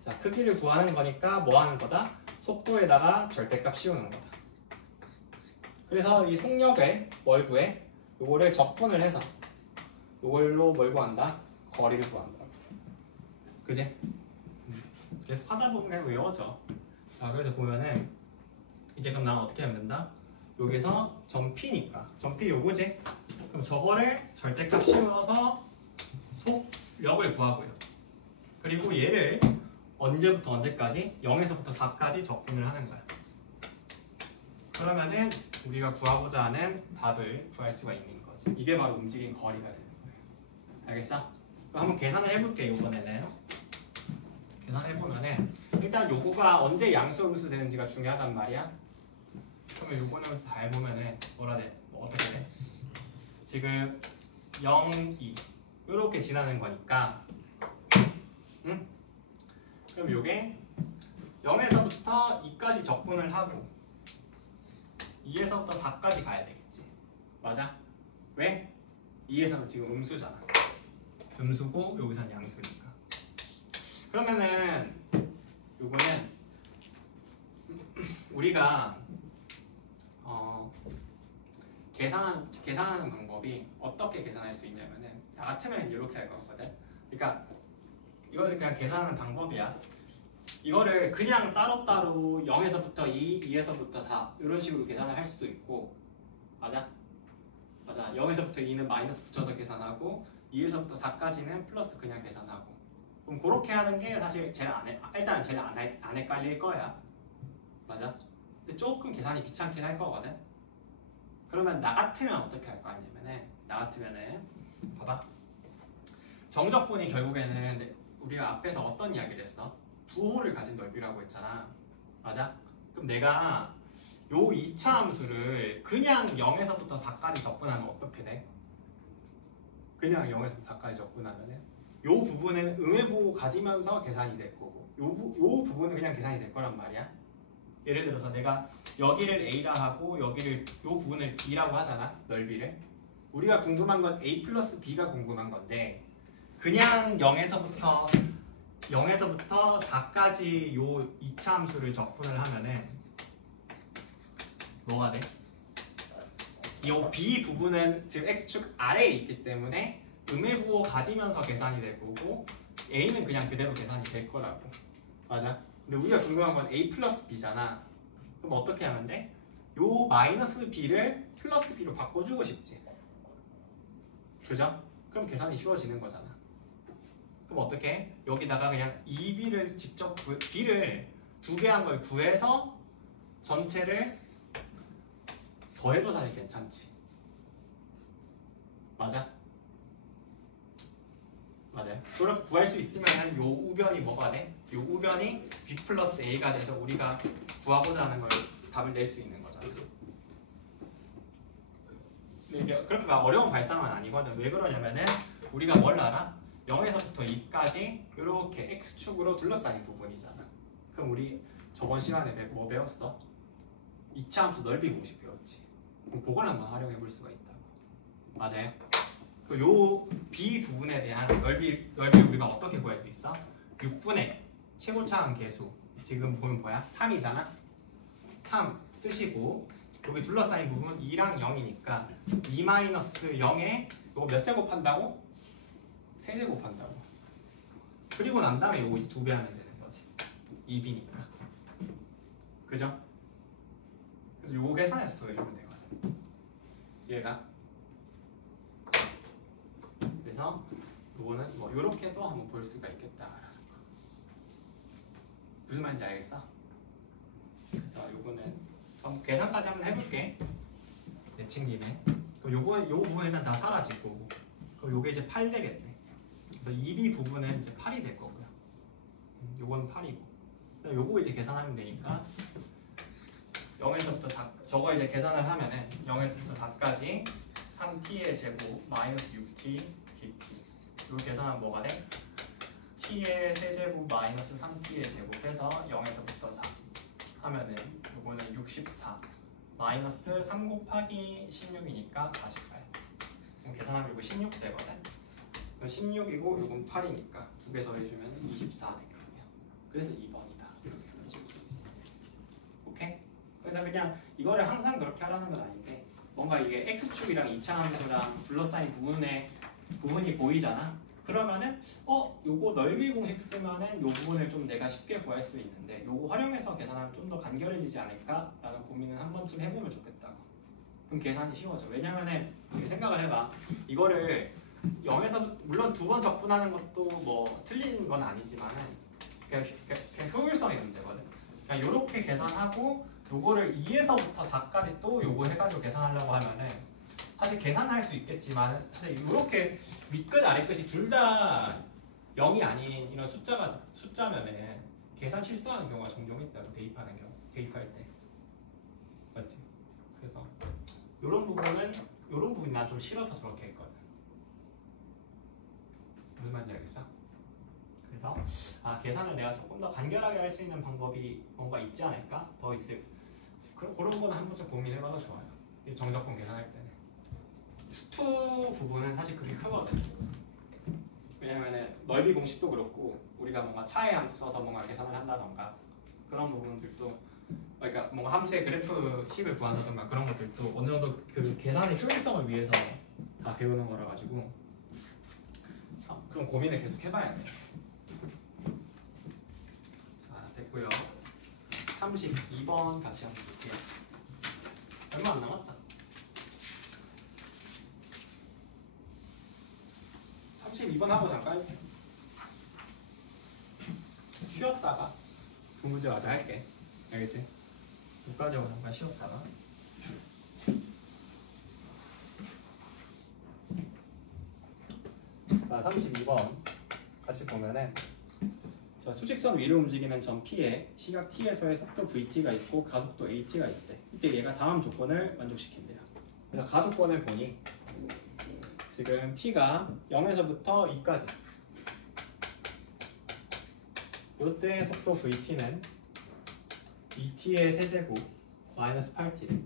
자, 크기를 구하는 거니까 뭐 하는 거다? 속도에다가 절대값 씌우는 거다. 그래서 이 속력에 뭘 구해? 요거를 적분을 해서 요걸로 뭘 구한다? 거리를 구한다. 그지? 그래서 하다 보면 그냥 외워져. 자, 그래서 보면은 이제 그럼 나는 어떻게 하면 된다? 여기서 점 P니까 점 P 요거지? 그럼 저거를 절대값 씌워서 속력을 구하고요. 그리고 얘를 언제부터 언제까지? 0에서부터 4까지 적분을 하는 거야. 그러면은 우리가 구하고자 하는 답을 구할 수가 있는 거지. 이게 바로 움직인 거리가 되는 거예요. 알겠어? 그럼 한번 계산을 해볼게. 이번에는 계산해보면은 일단 요거가 언제 양수 음수 되는지가 중요하단 말이야. 그러면 요거는 잘 보면은 뭐라 돼? 뭐 어떻게 돼? 지금 0, 2 요렇게 지나는 거니까 응? 그럼 요게 0에서부터 2까지 적분을 하고 2에서부터 4까지 가야 되겠지. 맞아? 왜? 2에서는 지금 음수잖아. 음수고 여기선 양수니까. 그러면은 요거는 우리가 계산하는 방법이 어떻게 계산할 수 있냐면은 나 같으면 이렇게 할 거거든. 그러니까 이거를 그냥 계산하는 방법이야. 이거를 그냥 따로따로 0에서부터 2, 2에서부터 4 이런 식으로 계산을 할 수도 있고. 맞아? 맞아. 0에서부터 2는 마이너스 붙여서 계산하고 2에서부터 4까지는 플러스 그냥 계산하고. 그럼 그렇게 하는 게 사실 일단 제일 안 헷갈릴 거야. 맞아? 근데 조금 계산이 귀찮긴 할 거거든. 그러면 나 같으면 어떻게 할 거 아니면은 나 같으면은 봐봐. 정적분이 결국에는 우리가 앞에서 어떤 이야기를 했어? 부호를 가진 넓이라고 했잖아. 맞아? 그럼 내가 요 2차 함수를 그냥 0에서부터 4까지 적분하면 어떻게 돼? 그냥 0에서부터 4까지 적분하면은 요 부분은 음의 부호 가지면서 계산이 될 거고 요 부분은 그냥 계산이 될 거란 말이야. 예를 들어서 내가 여기를 A라 하고 여기를 요 부분을 B라고 하잖아. 넓이를. 우리가 궁금한 건 A 플러스 B가 궁금한 건데 그냥 0에서부터 4까지 요 2차 함수를 적분을 하면은 뭐가 돼? 이 B 부분은 지금 X축 아래에 있기 때문에 음의 부호 가지면서 계산이 될 거고 A는 그냥 그대로 계산이 될 거라고. 맞아? 근데 우리가 궁금한 건 A 플러스 B잖아. 그럼 어떻게 하면 돼? 요 마이너스 B를 플러스 B로 바꿔주고 싶지. 그죠? 그럼 계산이 쉬워지는 거잖아. 그럼 어떻게 해? 여기다가 그냥 2b를 직접 b를 2배 한 걸 구해서 전체를 더해도 사실 괜찮지. 맞아? 맞아요. 그렇게 구할 수 있으면 요 우변이 뭐가 돼? 요 우변이 b 플러스 a가 돼서 우리가 구하고자 하는 걸 답을 낼 수 있는 거잖아. 근데 이게 그렇게 막 어려운 발상은 아니거든. 왜 그러냐면은 우리가 뭘 알아? 0에서부터 2까지 이렇게 x축으로 둘러싸인 부분이잖아. 그럼 우리 저번 시간에 뭐 배웠어? 2차 함수 넓이 공식 배웠지. 그럼 그걸 한번 활용해 볼 수가 있다고. 맞아요? 요 b 부분에 대한 넓이 우리가 어떻게 구할 수 있어? 6분의 최고차항 계수. 지금 보면 뭐야? 3이잖아. 3 쓰시고 여기 둘러싸인 부분 2랑 0이니까 2-0에 이거 몇 제곱한다고? 3제곱한다고. 그리고 난 다음에 이거 이제 2배 하면 되는 거지. 2b니까. 그죠? 그래서 요거 계산해서 이러면 되거든. 얘가. 그래서 요거는 뭐 요렇게도 한번 볼 수가 있겠다라는 거. 무슨 말인지 알겠어? 그래서 요거는 계산까지 한번 해볼게. 내친 김에. 그럼 요 부분 일단 다 사라지고, 그럼 요게 이제 8 되겠네. 그래서 2b 부분은 이제 8이 될 거고요. 요건 8이고. 요거 이제 계산하면 되니까 0에서부터 4, 저거 이제 계산을 하면은 0에서부터 4까지 3t의 제곱 마이너스 6t dt. 이거 계산하면 뭐가 돼? t의 세제곱 마이너스 3t의 제곱해서 0에서부터 4 하면은 요거는 64 마이너스 3 곱하기 16이니까 48. 그럼 계산하면 이거 16 되거든. 16이고 요건 8이니까 두 개 더해주면 24 되거든요. 그래서 2번이다. 이렇게 해줄 수 있어. 오케이? 그래서 그냥 이거를 항상 그렇게 하라는 건 아닌데 뭔가 이게 x축이랑 2차 함수랑 둘러싸인 부분이 보이잖아. 그러면은 요거 넓이 공식 쓰면은 요 부분을 좀 내가 쉽게 구할 수 있는데 요거 활용해서 계산하면 좀 더 간결해지지 않을까라는 고민은 한 번쯤 해보면 좋겠다고. 그럼 계산이 쉬워져. 왜냐면은 생각을 해봐. 이거를 0에서 물론 2번 적분하는 것도 뭐 틀린 건 아니지만은 그냥 효율성의 문제거든. 그냥 요렇게 계산하고 요거를 2에서부터 4까지 또 요거 해가지고 계산하려고 하면은 사실 계산할 수 있겠지만 사실 이렇게 밑끝 아래끝이 둘 다 0이 아닌 이런 숫자면은 계산 실수하는 경우가 종종 있다고. 대입할 때 맞지? 그래서 이런 부분이 난 좀 싫어서 저렇게 했거든. 무슨 말인지 알겠어? 그래서 계산을 내가 조금 더 간결하게 할 수 있는 방법이 뭔가 있지 않을까? 더 있을 그런 거는 한 번쯤 고민해봐도 좋아요. 정적분 계산할 때는 수투 부분은 사실 그게 크거든. 왜냐면은 넓이 공식도 그렇고 우리가 뭔가 차의 함수 써서 뭔가 계산을 한다던가 그런 부분들도 그러니까 뭔가 함수의 그래프 식을 구한다던가 그런 것들도 어느 정도 그 계산의 효율성을 위해서 다 배우는 거라 가지고 그럼 고민을 계속 해봐야 돼. 자 됐고요. 32번 같이 한번 볼게요. 얼마 안 남았다. 32번 하고 잠깐 쉬었다가 그 문제 마저 할게. 알겠지? 여기까지 하고 잠깐 쉬었다가 자 32번 같이 보면은 자, 수직선 위로 움직이는 점 P에 시각 T에서의 속도 VT가 있고 가속도 AT가 있대. 이때 얘가 다음 조건을 만족시킨대요. 그래서 가속권을 보니 지금 T가 0에서부터 2까지 이때 속도 VT는 2T의 세제곱 마이너스 8T래.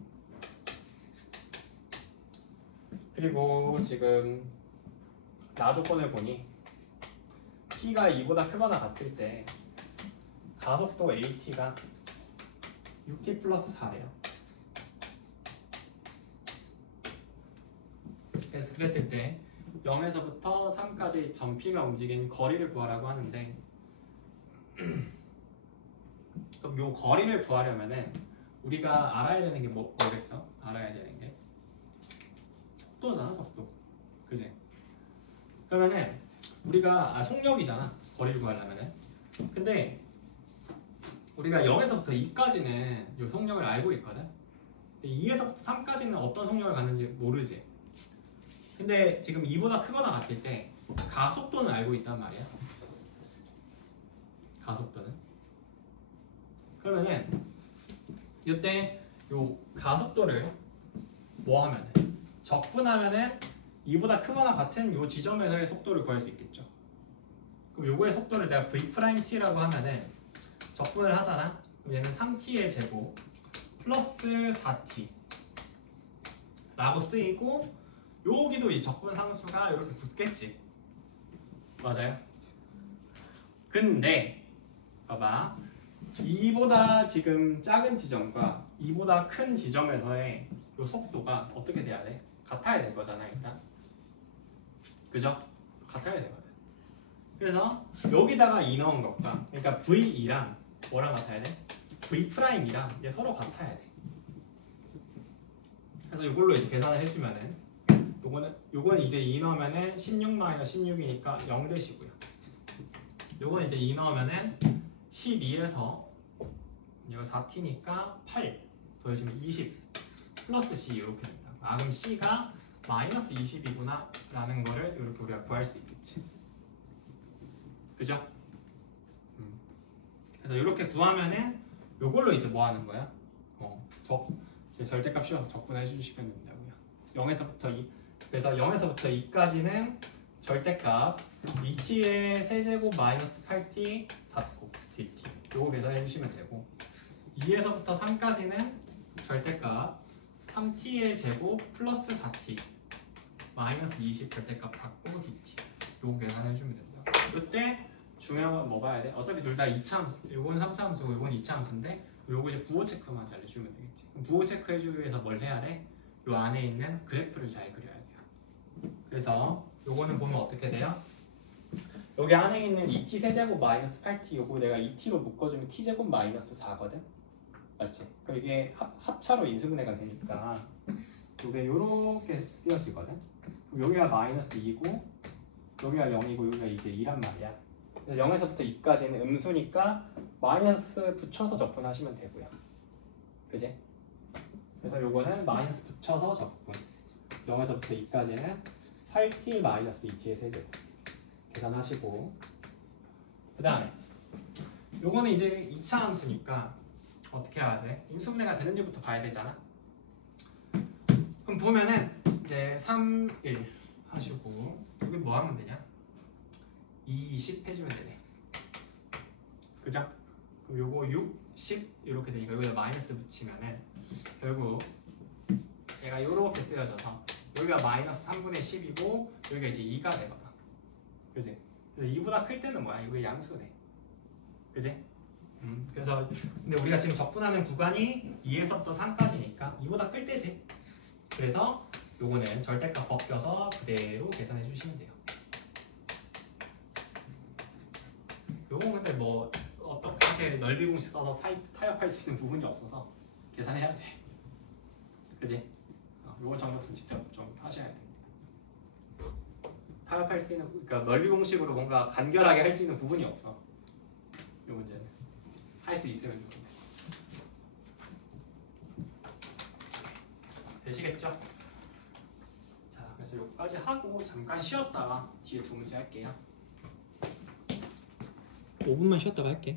그리고 지금 나조건을 보니 T가 2보다 크거나 같을 때 가속도 AT가 6T 플러스 4래요. 그래서 그랬을 때 0에서부터 3까지 점 P가 움직이는 거리를 구하라고 하는데 그럼 요 거리를 구하려면은 우리가 알아야 되는 게 뭐겠어? 알아야 되는 게 속도잖아, 속도. 그지? 그러면은 우리가 속력이잖아. 거리를 구하려면은. 근데 우리가 0에서부터 2까지는 이 속력을 알고 있거든. 2에서부터 3까지는 어떤 속력을 갖는지 모르지. 근데 지금 2보다 크거나 같을 때 가속도는 알고 있단 말이야. 가속도는. 그러면은 이때 요 가속도를 뭐 하면은 적분하면은 2보다 크거나 같은 요 지점에서의 속도를 구할 수 있겠죠. 그럼 요거의 속도를 내가 v't라고 하면은 적분을 하잖아. 그럼 얘는 3t의 제곱 플러스 4t 라고 쓰이고 여기도 이 적분 상수가 이렇게 붙겠지. 맞아요? 근데 봐봐. 2보다 지금 작은 지점과 2보다 큰 지점에서의 이 속도가 어떻게 돼야 돼? 같아야 될 거잖아 일단. 그죠? 같아야 되거든. 그래서 여기다가 2 넣은 것과 그러니까 V2랑 뭐랑 같아야 돼? V'이랑 이게 서로 같아야 돼. 그래서 이걸로 이제 계산을 해주면은 요거는 이제 2 넣으면은 16-16이니까 0 되시고요. 요건 이제 2 넣으면은 12에서 이거 4t니까 8 더해주면 20 플러스 c 이렇게 된다. 아 그럼 c가 마이너스 20이구나 라는 거를 이렇게 우리가 구할 수 있겠지. 그죠? 그래서 이렇게 구하면은 요걸로 이제 뭐 하는 거야? 절대값 씌워서 적분해 주시면 된다고요. 0에서부터 2 그래서 0에서부터 2까지는 절대값 2t의 세제곱 마이너스 8t 닫고 dt 요거 계산해 주시면 되고 2에서부터 3까지는 절대값 3t의 제곱 플러스 4t 마이너스 20 절대값 닫고 dt 요거 계산해 주면 된다. 이때 중요한 건 뭐 봐야 돼? 어차피 둘 다 2차 함수 요건 3차 함수고 요건 2차 함수인데 요거 이제 부호 체크만 잘 해주면 되겠지. 그럼 부호 체크 해주기 위해서 뭘 해야 돼? 요 안에 있는 그래프를 잘 그려야 돼요. 그래서 요거는 보면 어떻게 돼요? 여기 안에 있는 2t 세제곱 마이너스 8t 요거 내가 2t로 묶어주면 t제곱 마이너스 4거든? 맞지? 그럼 이게 합차로 인수분해가 되니까 요게 요렇게 쓰여지거든? 그럼 여기가 마이너스 2고 여기가 0이고 여기가 이제 2란 말이야. 그래서 0에서부터 2까지는 음수니까 마이너스 붙여서 적분하시면 되고요. 그지? 그래서 요거는 마이너스 붙여서 적분 0에서부터 2까지는 8t 마이너스 2t의 세제곱 계산하시고 그 다음에 요거는 이제 2차 함수니까 어떻게 해야 돼? 인수분해가 되는지부터 봐야 되잖아. 그럼 보면은 이제 3, 1 하시고 여기 뭐 하면 되냐? 2, 20 해주면 되네. 그죠? 그럼 요거 6, 10 이렇게 되니까 여기다 마이너스 붙이면은 결국 얘가 요렇게 쓰여져서 여기가 마이너스 3분의 10이고 여기가 이제 2가 되거든. 그지? 그래서 2보다 클 때는 뭐야? 이거 양수네. 그지? 그래서 근데 우리가 지금 적분하는 구간이 2에서부터 3까지니까 2보다 클 때지. 그래서 요거는 절대값 벗겨서 그대로 계산해 주시면 돼요. 요건 근데 뭐 어떻게 사실 넓이 공식 써서 타협할 수 있는 부분이 없어서 계산해야 돼. 그지? 요거 정도 좀 직접 좀 하셔야 돼. 타협할 수 있는 그러니까 넓이 공식으로 뭔가 간결하게 할 수 있는 부분이 없어. 요 문제는 할 수 있으면 좋겠네. 되시겠죠? 자, 그래서 여기까지 하고 잠깐 쉬었다가 뒤에 두 문제 할게요. 5분만 쉬었다가 할게.